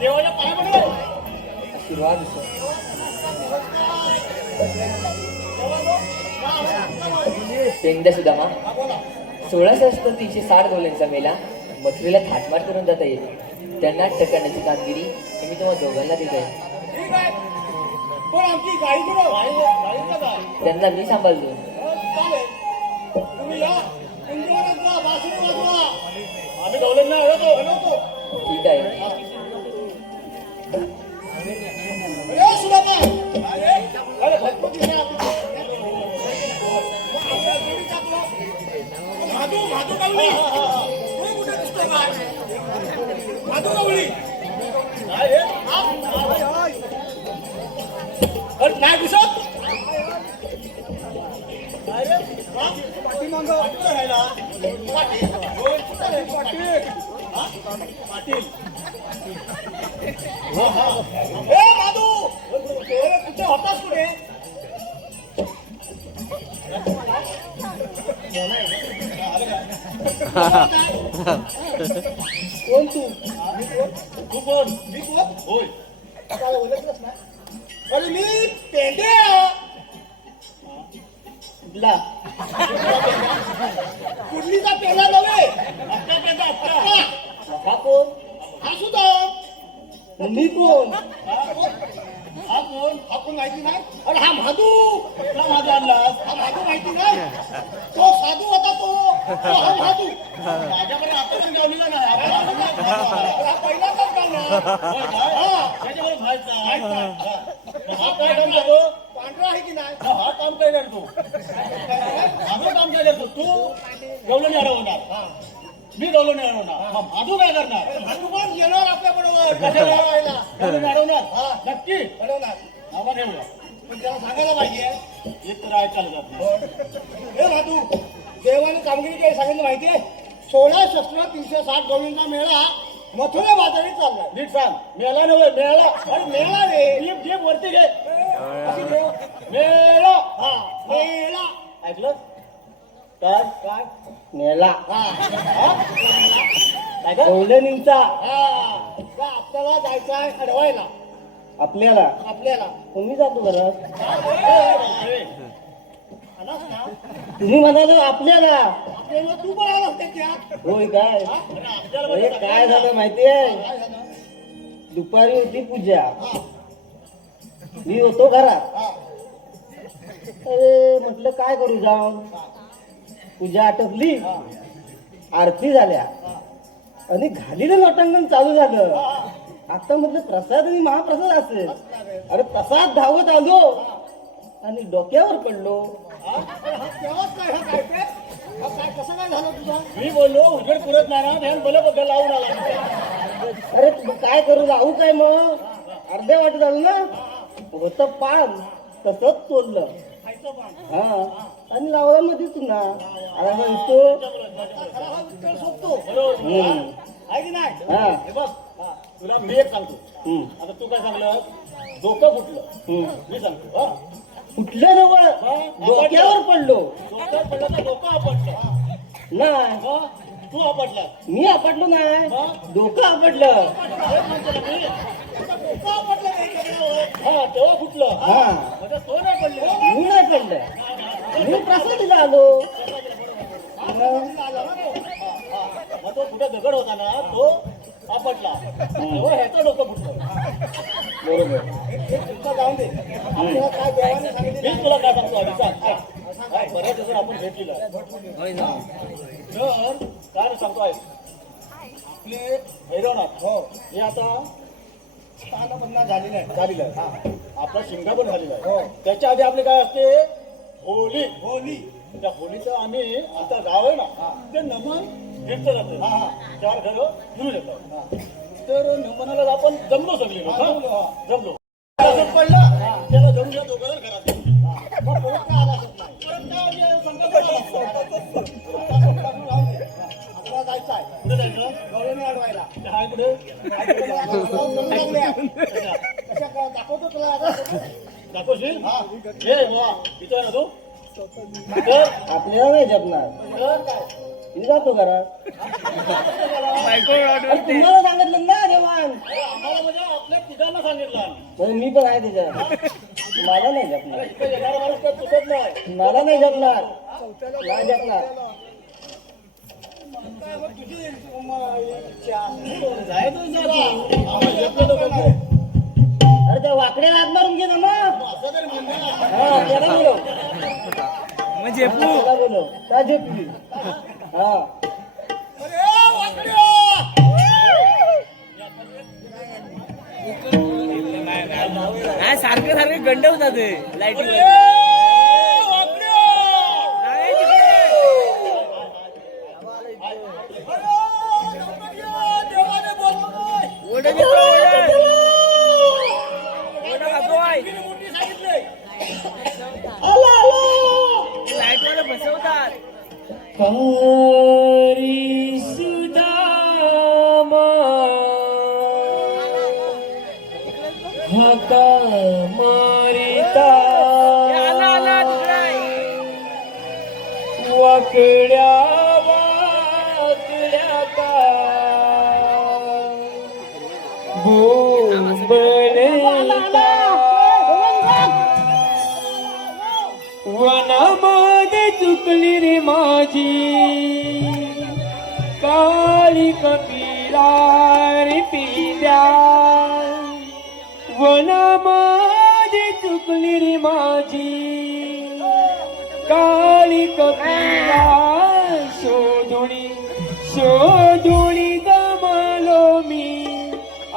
देवाला पाय पडले. आशीर्वाद असो. पेंद्या सुदामा, 16,360 गवल्यांचा मेला मथुरेला थाटमाट करून जाता येईल. त्यांना अटक करण्याची कामगिरी हे मी तुम्हाला दोघांना देत आहे. ठीक आहे. पण आमची गाडी कुठं? गाडीचं काय? त्यांना मी सांभाळतो. चालेल. तुम्ही या. कुंजवनात जा, बासरी वाजवा. आम्ही गवल्यांना हलवतो. ठीक आहे. अरे सुदामा. अरे भक्ती करा. माधू गवळी. तू कुठे दिसतो काय? माधू गवळी. अरे नाही दिसत. पाटील राहिला. पाटील. ए माधू कुठे होतास कुठे? कोण तू? तू कोण? मी कोण? होय. काय ओळखलंस ना? अरे मी पेंड्या. ला कुठलीचा पेंडा नव्हे. अक्का पेंडा अक्का. हा कोण? हा सुद्धा. मी कोण? हा कोण? हा कोण माहिती नाही? अरे हा माधू. कुठला माधू आणलास? हा माधू माहिती नाही? तो साधू होता तो. हा माधू. माझ्याकडे आता पण गावलेला नाही. हा पहिल्यांदाच गावला. त्याच्याकडे माहित नाही. हा काय काम करतो? पांढरा आहे की नाही? हा काम काय करतो? माझं काम काय करतो? तू गवलं नाही अडवणार. मी गवलं नाही अडवणार. माधू काय करणार? माधू पण येणार आपल्या बरोबर. कशाला राहायला? गवलं अडवणार. नक्की अडवणार. आवाज ठेवूया. पण त्याला सांगायला पाहिजे. एक तर आहे चालत. हे माधू, देवाने कामगिरी काही सांगितलं माहितीये? 16 शस्त्र 360 गवळींचा मेळा मथुरा बाजारी चाललाय. नीट सांग. मेला नव्हे, मेळा. अरे मेळा रे. जीप जीप वरती घे. अशी ठेव. मेळा. हा मेळा. ऐकलं काय काय मेला हा हा? काय गं? कौलनींचा हा का आपल्याला जायचं आहे अडवायला आपल्याला आपल्याला तुम्ही जातो घरात आलास ना तुम्ही म्हणाले आपल्याला आपल्याला तू पण आलास त्याच्यात होय काय हा? अरे आपल्याला अरे म्हणजे काय झालं माहितीये काय झालं? दुपारी होती पूजा हा, मी होतो घरात हा, अरे म्हटलं काय करू जाऊन पूजा आटपली हा, आरती झाल्या हा. आणि घालीलं लोटांगण चालू झालं हा. आता म्हटलं प्रसाद आणि महाप्रसाद असेल असणार आहे. अरे प्रसाद धावत आलो आणि डोक्यावर पडलो हा? अरे हा तेव्हाच काय हा काय ते? हा काय कसं काय झालं तुझं मी बोललो उजेड पुरत नाही ना ध्यान बल्ब लावून आला अरे तू काय करू लावू काय मग अर्ध्या वाट झालं ना होतं पान तसंच तोडलं खायचं पण हा आणि लावला मध्येच ना आता म्हणतो खरा हा विठ्ठल सोबतो बरोबर आहे की नाही हा हे बघ हा, तुला मी एक सांगतो हम्म, आता तू काय सांगलं डोकं फुटलं हम्म. मी सांगतो हा कुठलं नवं डोक्यावर पडलो डोकं पडलं तर डोकं आपटलं नाही हा, तू आपटला मी आपडलो नाही डोकं आपडलं डोकं आपटलं नाही त्याच्यावर. हा तेव्हा फुटलं हा म्हणजे तो नाही पडले मी नाही पडलं मी प्रसादीला आलो मग मग तो कुठे दगड होता ना तो आपटला तेव्हा ह्याचं डोकं फुटलं बरोबर तुमचं जाऊन दे आपल्याला काय देवाने सांगितलं मी तुला काय सांगतो आधी सांग काय बऱ्याच दिवसात आपण भेटलेलो तर काय सांगतो आहे आपले भैरवनाथ हो हे आता स्थानबंधना झालेलं आहे हा आपला शिंगा पण झालेला आहे हो त्याच्या आधी आपले काय असते होली होली त्या होलीचं आम्ही आता गाव आहे ना ते नमन फिरतं जातं हा चार घरं फिरून येतात तर नमनाला आपण जमलो सगळे जमलो असंच पडलं त्याला जमून घ्या दोघं घरात मग परत काय आला असत नाही परत काय म्हणजे संकल्प आला असतो. आपल्याला जायचं आहे कुठे जायचं गवळणी अडवायला काय कुठे कशा काय दाखवतो तुला आता दाखवशील हा ये वा इथं आहे ना तू तर आपल्याला नाही जपणार तर काय मी जातो घरात अरे तुम्हाला सांगितलं ना देवान आम्हाला म्हणजे आपल्या तिघांना सांगितलं म्हणून मी पण आहे त्याच्यात मला नाही जपणार इथे येणारा माणूस काय चुकत नाही मला नाही जपणार नाही जपणार तुझी इच्छा जायचं नाही अरे त्या वाकड्याला हात मारून गेलो ना असं तरी म्हणणं हा त्याला बोलो म्हणजे त्याला बोलो त्या झेपली हा नाही सारखं सारखं गंड होतात लाईट लाईट वाला बसवतात हरी सुदामा हका मारिता आला आला तिकडे वाकड्या वाकड्या का बोंबलता वनामध्ये चुकली रे माझी काळी कपिला रे पिल्या वनामध्ये चुकली रे माझी काळी कपिला शोधुणी शोधुणी दमलो मी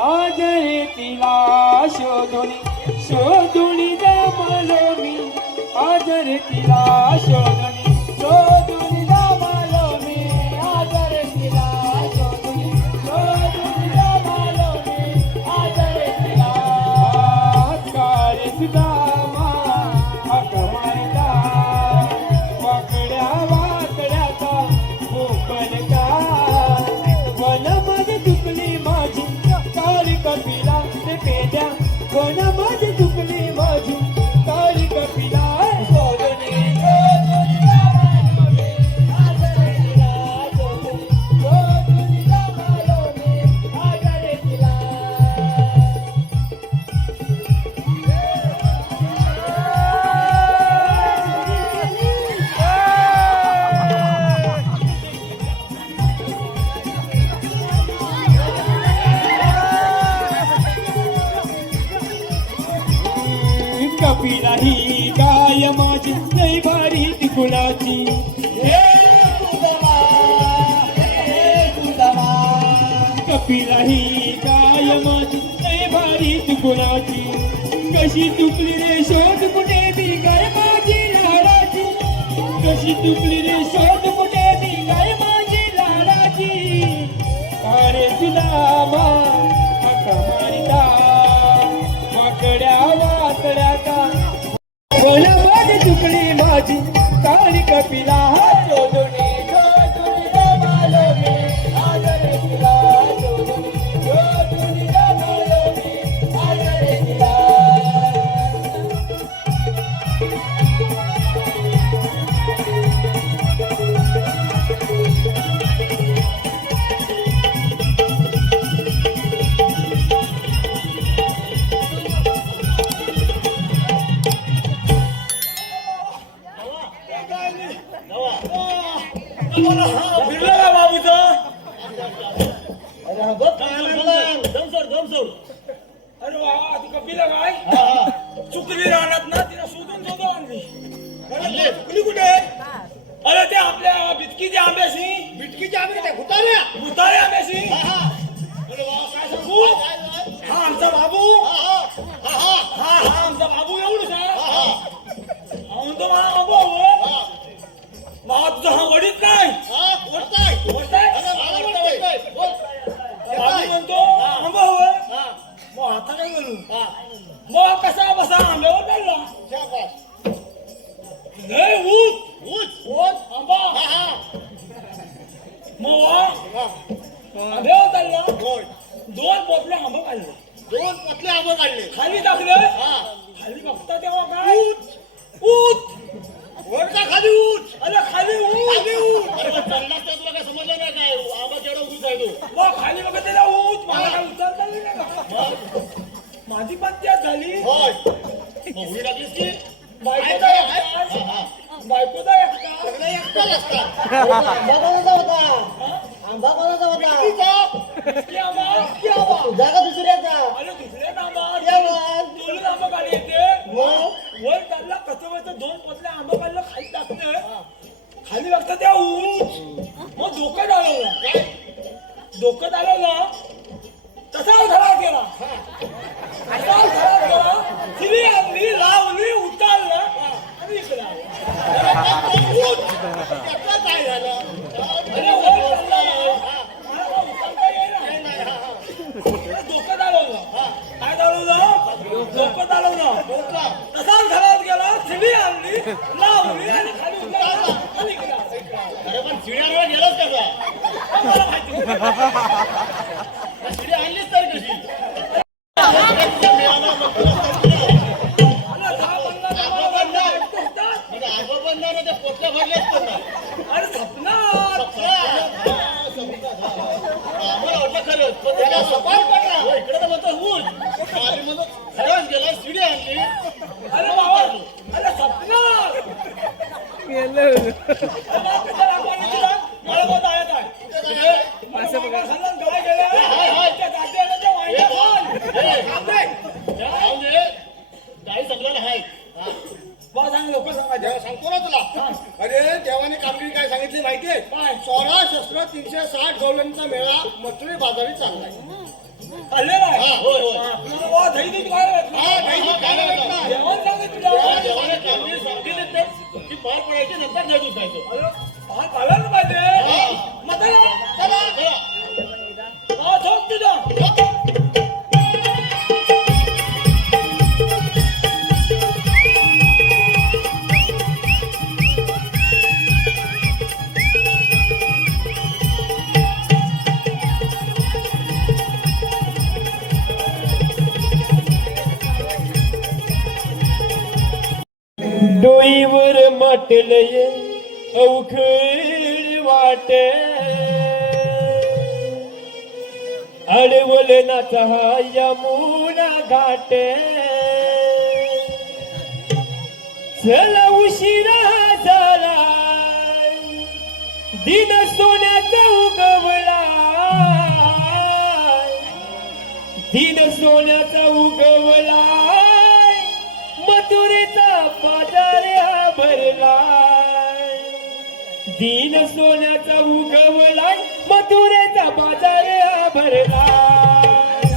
आज रे तिला शोधुणी दमलो मी आज रे तिला शोधुणी दमलो मी आज रे तिला शोधुणी दमलो मी आज रे तिला काळी सुदामा हक मारिता वाकड्या वाकड्याचा भोपल का वनामध्ये चुकली कपिला ही गाय माझी लय भारी ती कुणाची हे सुदामा, हे सुदामा. कपिला ही गाय माझी लय भारी ती कुणाची कशी तुपली रे शोध कुठे ती गाय माझी लाडाची कशी तुपली रे शोध कुठे ती गाय माझी लाडाची अरे सुदामा हाका मारिता वाकड्या वाकड्याचा कोण माझी तुकडी माझी काळी कपिला शोधुनी शोधुनी जमालो मी आज रे तिला शोधुनी शोधुनी जमालो मी आज रे तिला फिरलं का बाबूचं अरे हा बघ दम सोड. अरे वा ती कपिला काय हा हा चुकली राहणार ना तिला शोधून शोधून आणली आणली? चुकली कुठे अरे ते आपल्या बिटकीच्या आंब्याशी बिटकीच्या आम्ही त्या भुताऱ्या. भुताळे आंब्याशी हा हा अरे वा काय सांगू हा आमचा बाबू हा हा हा आमचा बाबू एवढं सांग हा म्हणतो मला आंबा हवं मला तुझा हा वडीत नाही हा ओढताय. ओढताय? अरे मला ओढताय. बोल. बाबू म्हणतो आंबा हवं हा मग आता काय करू हा मग कसा बसा आंब्यावर चालला शाबास. लय ऊस ऊस. ऊस आंबा हा हा मग वा हा आंब्यावर चालला बोल. 2 पोटले आंबा काढले दोन पतले आंबे काढले. खाली टाकले हा खाली बघता तेव्हा काय ऊत वर का खाली ऊस. अरे खाली ऊत खाली ऊस. अरे पण चढलास तर तुला काय समजलं नाही काय आंबा केवढा ऊस आहे तो. मग खाली बघत त्याला ऊत मला काय उचलता नाही का माझी पंचायत झाली होय मग उडी टाकलीस की बायकोचा एकटा बायकोचा एकटा सगळे एकटाच असतात. आंबा कोणाचा होता आंबा कोणाचा होता बिटकीचा. की आंबा की आंबा. तुझा का दुसऱ्याचा अरे दुसऱ्या आंबा जेवण. दोन आंबा काढले येते वर चालला कसं 2 पोटले आंबा काढलं खाली टाकते खाली बघता त्या ऊस मग डोकं डाळवला डोकं डाळवला तसा घरात गेला तसा घरात गेला तिने आणली लावली उतारला आणि इकडे आला. त्याचं काय झालं. अरे वर चालला ना. मला काय उचलता येईना. डोकं डाळवलं काय डाळवलं डोकं डाळवलं तसाच घरात गेला चिडी आणली लावली आणि खाली उतरला आणि इकडे आला. अरे पण शिड्यावर गेलाच कसा. मला माहिती शिडी आणलीच तर कशी. मिळाला मग तुला समजलं. मला 10-15 आंबा बनणार. होतात. म्हणजे आंबा बनणार ना त्या पोटल्या भरल्याच बनणार. अरे सपनात आम्हाला वाटलं खरंच पण त्याला सपाट पडला. हो, इकडे तर म्हणतो ऊस. खाली म्हणतो खरंच गेला शिडी आणली. अरे बाबा अरे सपनात मला कशा दाखवायला तुला? मला बहुत आयत आहे असं बघा गाय गेल्या त्या दाद्याला त्या वाईट जाऊ दे. काही समजलं नाही. हा. बा सांग लोक सांगा देवा सांगतो ना तुला. अरे देवाने कामगिरी काय सांगितली माहितीये काय? 16 शस्त्र 360 गवल्यांचा मेळा मथुरे बाजारी चाललाय. खाल्लेला आहे हा, होय, होय. आपल्याला बा दही दूध खायला भेटलं. हा, काही नाही, काही नाही भेटणार. जेवण सांगितलं तेव्हा देवाने कामगिरी सांगितली तर ती पार पडायची नंतर नाही दूध खायचं. अरे हा घालायला पाहिजे मग चला, चला. हा झोप तुझा डोईवर माटलय अवखळ वाट अडवल नाचा हा यमुना घाट चला उशिरा झाला दिन सोन्याचा उगवला दिन सोन्याचा उगवला मथुरेचा बाजार हा भरलाय दीन सोन्याचा उगवलाय मथुरेचा बाजार हा भरलाय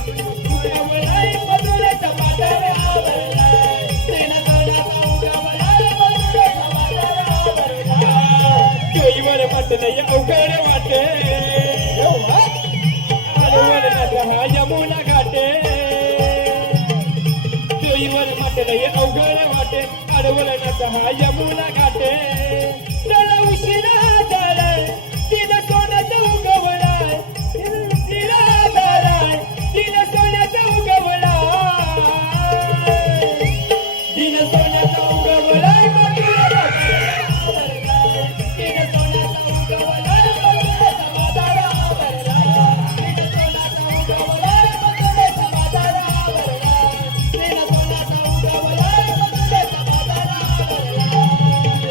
उगवलाय मथुरेचा बाजार हा भरलाय दीन सोन्याचा उगवलाय मथुरेचा बाजार हा भरलाय केळीवर वाटलंय अवघड वाटे आडवळ नद्या यमुना घाटे केळीवर वाटलंय अवघड वाटे आडवळ नद्या यमुना घाटे त्याला उशिरा झालाय तिला सोन्याचं उगवलाय उशिरा झालाय तिला सोन्याचं उगवलाय तिला सोन्याचं उगवलाय मथुरेचा तिला सोन्याचं उगवलाय मथुरेचा बाजार हा भरलाय तिला सोन्याचं उगवलाय मथुरेचा बाजार हा भरलाय तिला सोन्याचं उगवलाय मथुरेचा बाजार हा भरलाय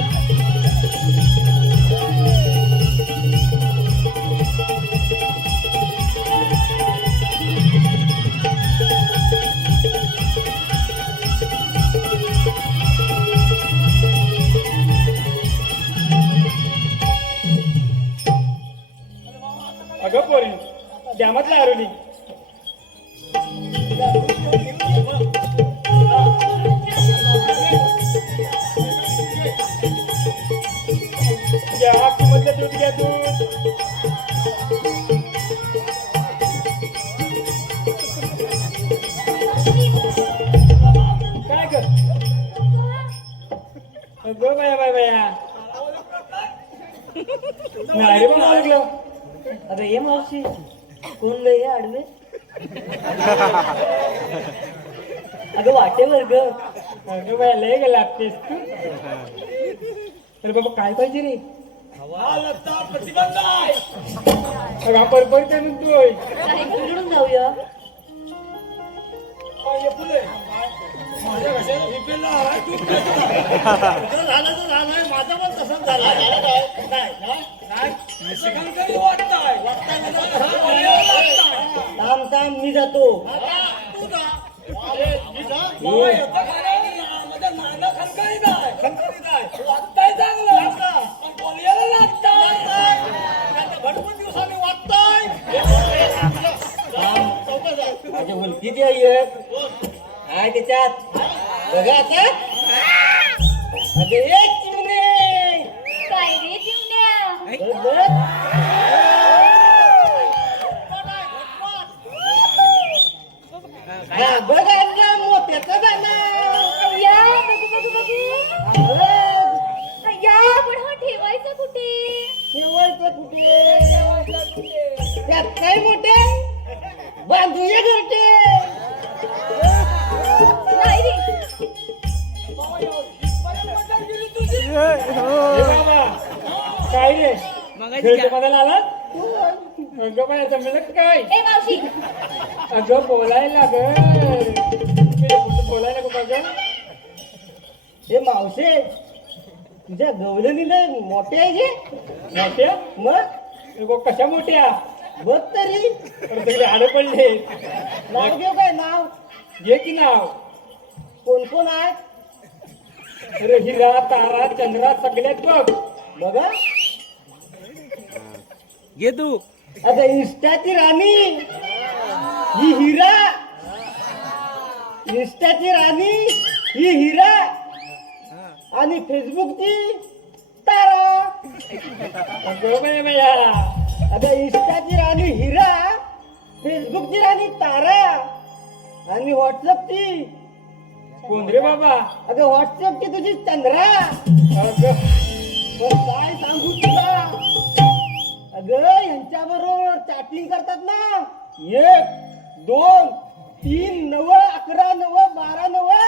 अगं पोरी द्यामतला आरोली घ्या किंमतलं दूध घ्या तू काय कर अगं बाया बाया बाया नाही रे पण ओळखलं अगं ये मावशी कोण लय आडवे अगं वाटेवर ग अगं बाया लय गेला लागतेस तू अरे बाबा काय पाहिजे रे हवा लता प्रतिबंध आहे. अगं आपण बघते म्हणतोय तिकडून जाऊया ये फुले. माझ्या कशाला हिपेला आहे, तू तुझं झालं तर झालंय माझं पण तसंच झालं झालं काय नाही शिकणकरी वाटताय. थांब थांब मी जातो तू जा मी जा बाबा, येतं का नाही? माझ्या नाना खणखणीत आहे. खणखणीत आहे. वाटताय चांगलं. वाटतं. पण बोलयाला लागताय. भरपूर दिवसांनी वाटतंय माझ्या मुलगीची आई आहे त्याच्यात बघा आता अगं एक चिमणे काय रे चिमण्या बघ, बघ. हा, बघ आता मोत्याचं दाणं. अय्या बघू बघू बघू बघ. अय्या पण हा ठेवायचा कुठे शेवटचं कुठे त्यात काय मोठे बांधूया घरटे नाही रे हे बाबा काय रे घरच्या बदल आला अगं बाया जमलं काय ए मावशी अगं बोलायला बोलायला नको बघ हे मावशे तुझ्या गवलनीला मोठे आहे जे मोठ्या मग अगं कशा मोठ्या बघ तरी सगळे हाडं पडले नाव घेऊ काय नाव घे की नाव कोण कोण आहे अरे हिरा तारा चंद्रा सगळ्यात बघ बघा घे तू आता इन्स्टाची राणी ही हिरा इन्स्टाची राणी ही हिरा आणि फेसबुकची तारा अगं बाया बाया आता इन्स्टाची राणी हिरा फेसबुकची राणी तारा आणि व्हॉट्सअपची कोण रे बाबा अगं व्हॉट्सअपची तुझी चंद्रा अगं पण काय सांगू तुला अगं यांच्या बरोबर चॅटिंग करतात ना 1 2 3 9 11 9 12 9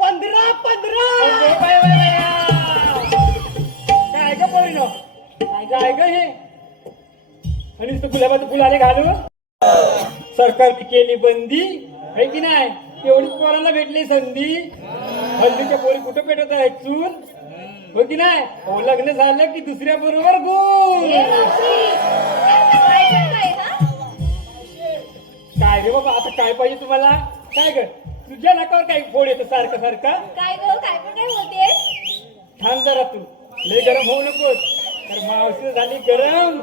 15 15 अगं बाया बाया काय ग परिणो काय ग हे आणि नुसतं गुलाबाचं फुलाले घालू सरकारने केली बंदी आहे की नाही एवढीच पोराला भेटली संधी हल्लीच्या पोरी कुठं पेटत आहेत चूल हो की नाही हो लग्न झालं की दुसऱ्या बरोबर गुल ए मावशी काय करताय हा काय रे बाबा आता काय पाहिजे तुम्हाला काय कर तुझ्या नाकावर काही फोड येतो सारखं सारखा काय गो काय पण काय होते थांब जरा तू लय गरम होऊ नकोस तर मावशी झाली गरम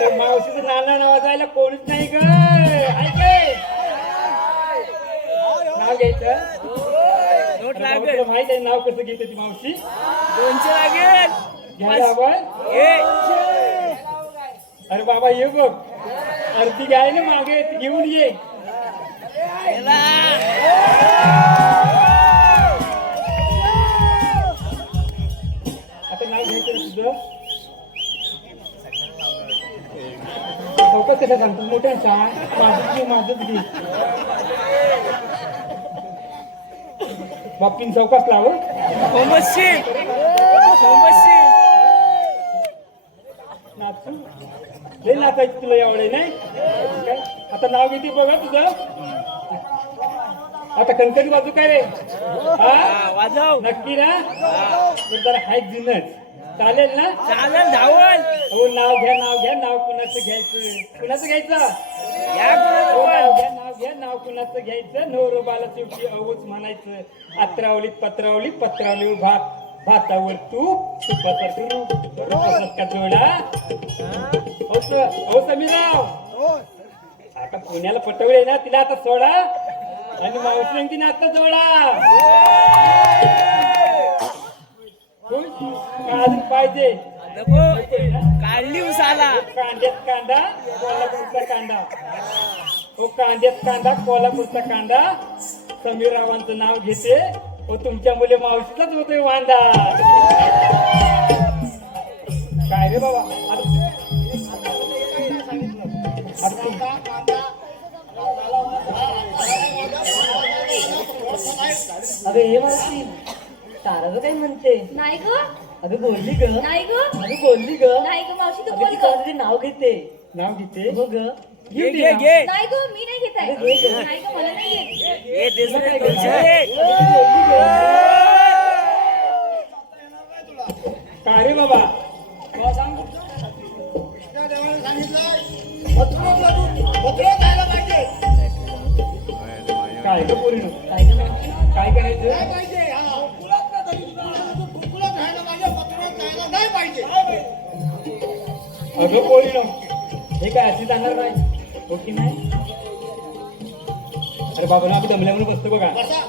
तर मावशीचं नाना नावा जायला कोणीच नाही ग ऐक नाव घ्यायचं नोट अरे बाबा, लागेल तुला माहित आहे नाव कसं घेते ती मावशी 200 लागेल घ्यायला आपण अरे बाबा ये बघ अरे ती घ्याय ना मागे ती घेऊन ये आता नाव घ्यायचं रे तुझं चौकस कसं सांगतो मोठ्या सांग माझंच घे बाप्पीन चौकास लाव नाचू लय नाचायचं तुला एवढे नाही काय आता नाव घेते बघा तुझं आता कणकणी बाजू काय रे हा वाजव नक्की ना तर जरा हायच जिनच चालेल ना चालेल धावल हो नाव घ्या नाव कुणाचं घ्यायचं या हो, कोणाचं नाव कुणाचं घ्यायचं नवरोबाला शेवटी अवच म्हणायचं अत्रावलीत पत्रावलीवर भातावर तुपाचा तुपाचा का जोडा हो समीराव आता पुण्याला पटवले ना तिला आता सोडा आणि मावशी तिने आता जोडा खुश? का अजून पाहिजे काढली उसाला कांद्यात कांदा कोल्हापूरचा कांदा हो कांद्यात कांदा कोल्हापूरचा कांदा समीररावांचं नाव घेते हो तुमच्या मुले मावशीचाच होतोय वांदा काय रे बाबा अगं हे मावशी ताराचं काय म्हणते नाही ग अगं बोलली ग नाही ग अगं बोलली ग नाही ग मावशी तू अगं बोल ती ग काहीतरी नाव घेते नाव घेते हो ग घे घे घे नाही ग मी नाही घेत आहे नाही ग मला नाही येत हे देसरे देसरे काय रे बाबा कृष्णादेवाने सांगितलं मथुरा जायला पाहिजे काय ग पोरीनो काय ग काय करायचं काय पाहिजे हा गोकुळात राहायला पाहिजे मथुरात जायला नाही पाहिजे अगं पोरीनो हे काय अशी जाणार नाही हो की नाही अरे बाबा ना आपण दमल्यामुळे बसतो बघा कसा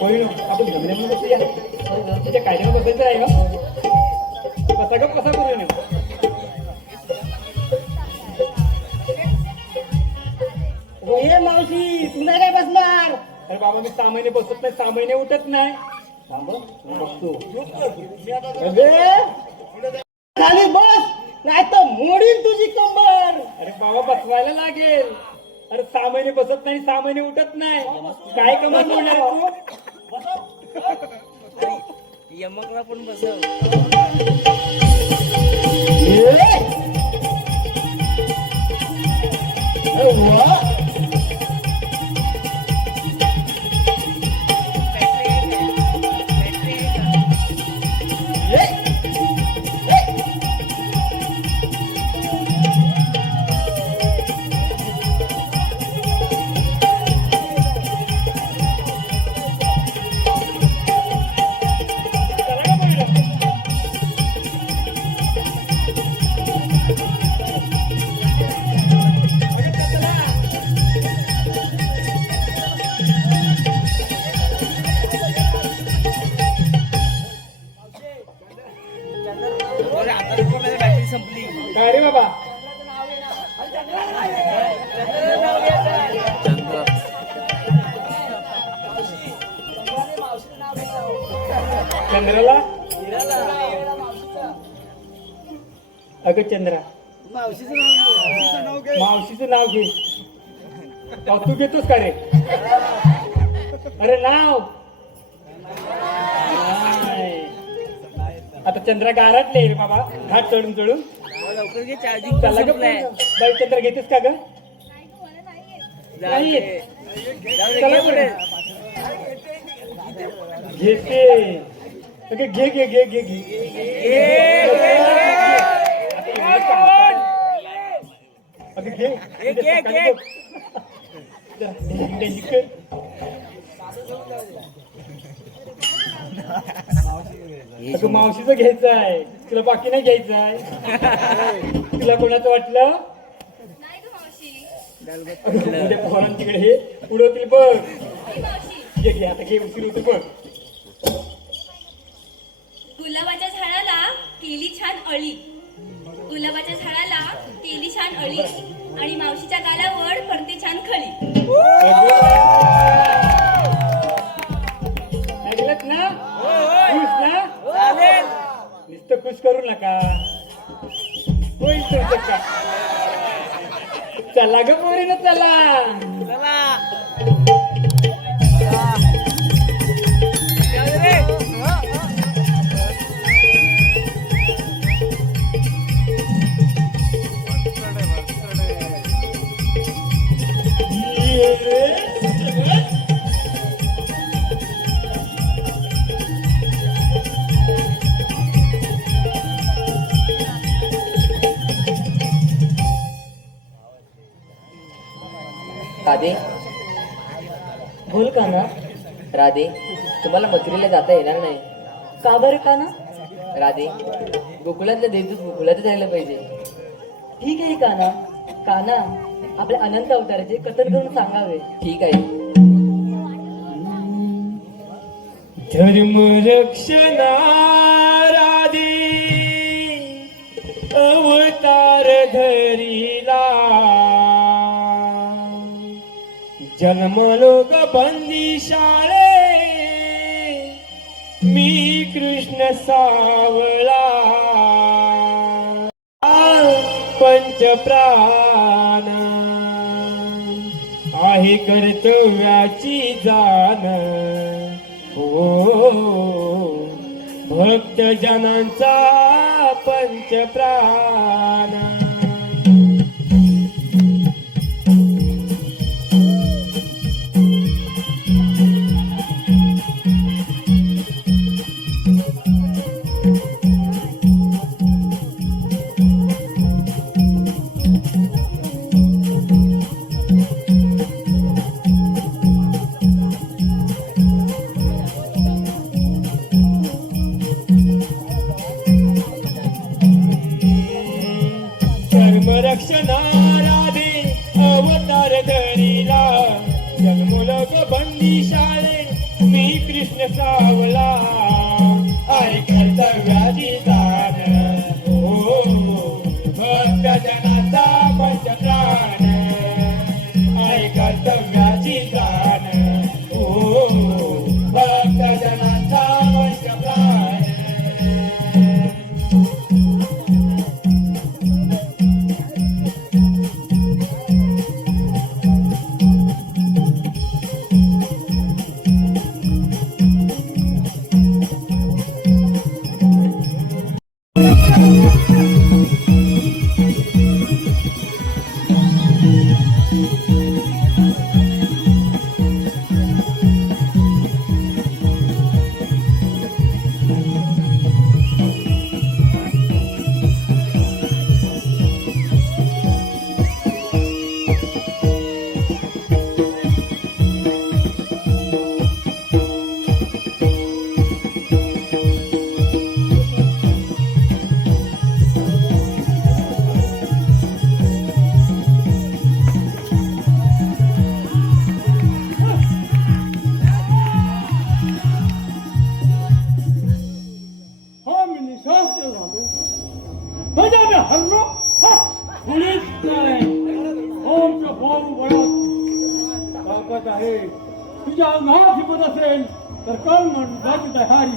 पोरीनो आपण दमल्यामुळे बसूया तिच्या कायद्यावर बसायचं आहे का बसा ग कसा पोरीनो हे मावशी तुला काय बसणार अरे बाबा मी 6 महिने बसत नाही 6 महिने उठत नाही बसतो खाली बस नाही तर मोडीन तुझी कंबर अरे बाबा बसवायला लागेल अरे 6 महिने बसत नाही 6 महिने उठत नाही काय कमाल होणार तू यमकला पण बसव बॅटरी संपली काय रे बाबा चंद्राला अगं चंद्रा मावशीचं नाव घे अहो, तू घेतोस का रे अरे नाव नाही. आता चंद्रा गारटले रे बाबा घाट चढून चढून लवकर घे चार्जिंग चला ग संपलाय बाई चंद्रा घेतेस का ग नाही ग मला नाही येत नाही जाऊ येत. दे. जाऊ दे, चला घे पुढे. घेते ओके, घे घे घे घे घे अगं घे घे, घे, घे. डॅशिंग कर. अगं मावशीचं घ्यायचं आहे, तुला बाकी नाही घ्यायचं आहे. तुला कोणाचं वाटलं? नाही ग मावशी. अगं, उद्या पोरांच्याकडे हे उडवतील बघ. नाही मावशी. घे घे आता घे, उशीर होतो बघ. गुलाबाच्या झाडाला केली छान अळी. गुलाबाच्या झाडाला केली छान अळी आणि मावशीच्या गालावर पडते छान खळी. ऐकलत ना? खुश ना? नुसतं खुश करू नका, होईल तुमचं का. चला ग पोरीनं चला. राधे, बोल का ना. राधे, तुम्हाला मथुरेला जाता येणार नाही. का बरं का ना. राधे, गोकुळातलं देवदूत गोकुळातच राहिलं पाहिजे. ठीक आहे का ना. का ना आपल्या अनंत अवताराचे कथन करून सांगावे. ठीक आहे. धर्म रक्षणा राधे अवतार धरिला. जन्मलो ग बंदी शाळे मी कृष्ण सावळा. पंचप्राण आहे कर्तव्याची जाण. हो भक्त जनांचा पंचप्राण. रक्षणा राधे अवतार धरिला. जन्मलोक बंदी शाळे मी कृष्ण सावला. आहे कर्तव्याची जाण. हो भक्त जनाचा पंचप्राण. आहे कर्तव्याची जाण. हो भक्त जनाचा पंचप्राण. हरलो कोणीच नाही. ओमच्या भाऊ बळात ताकद आहे. तुझ्या अंगात हिंमत असेल तर कर म्हण तयारी.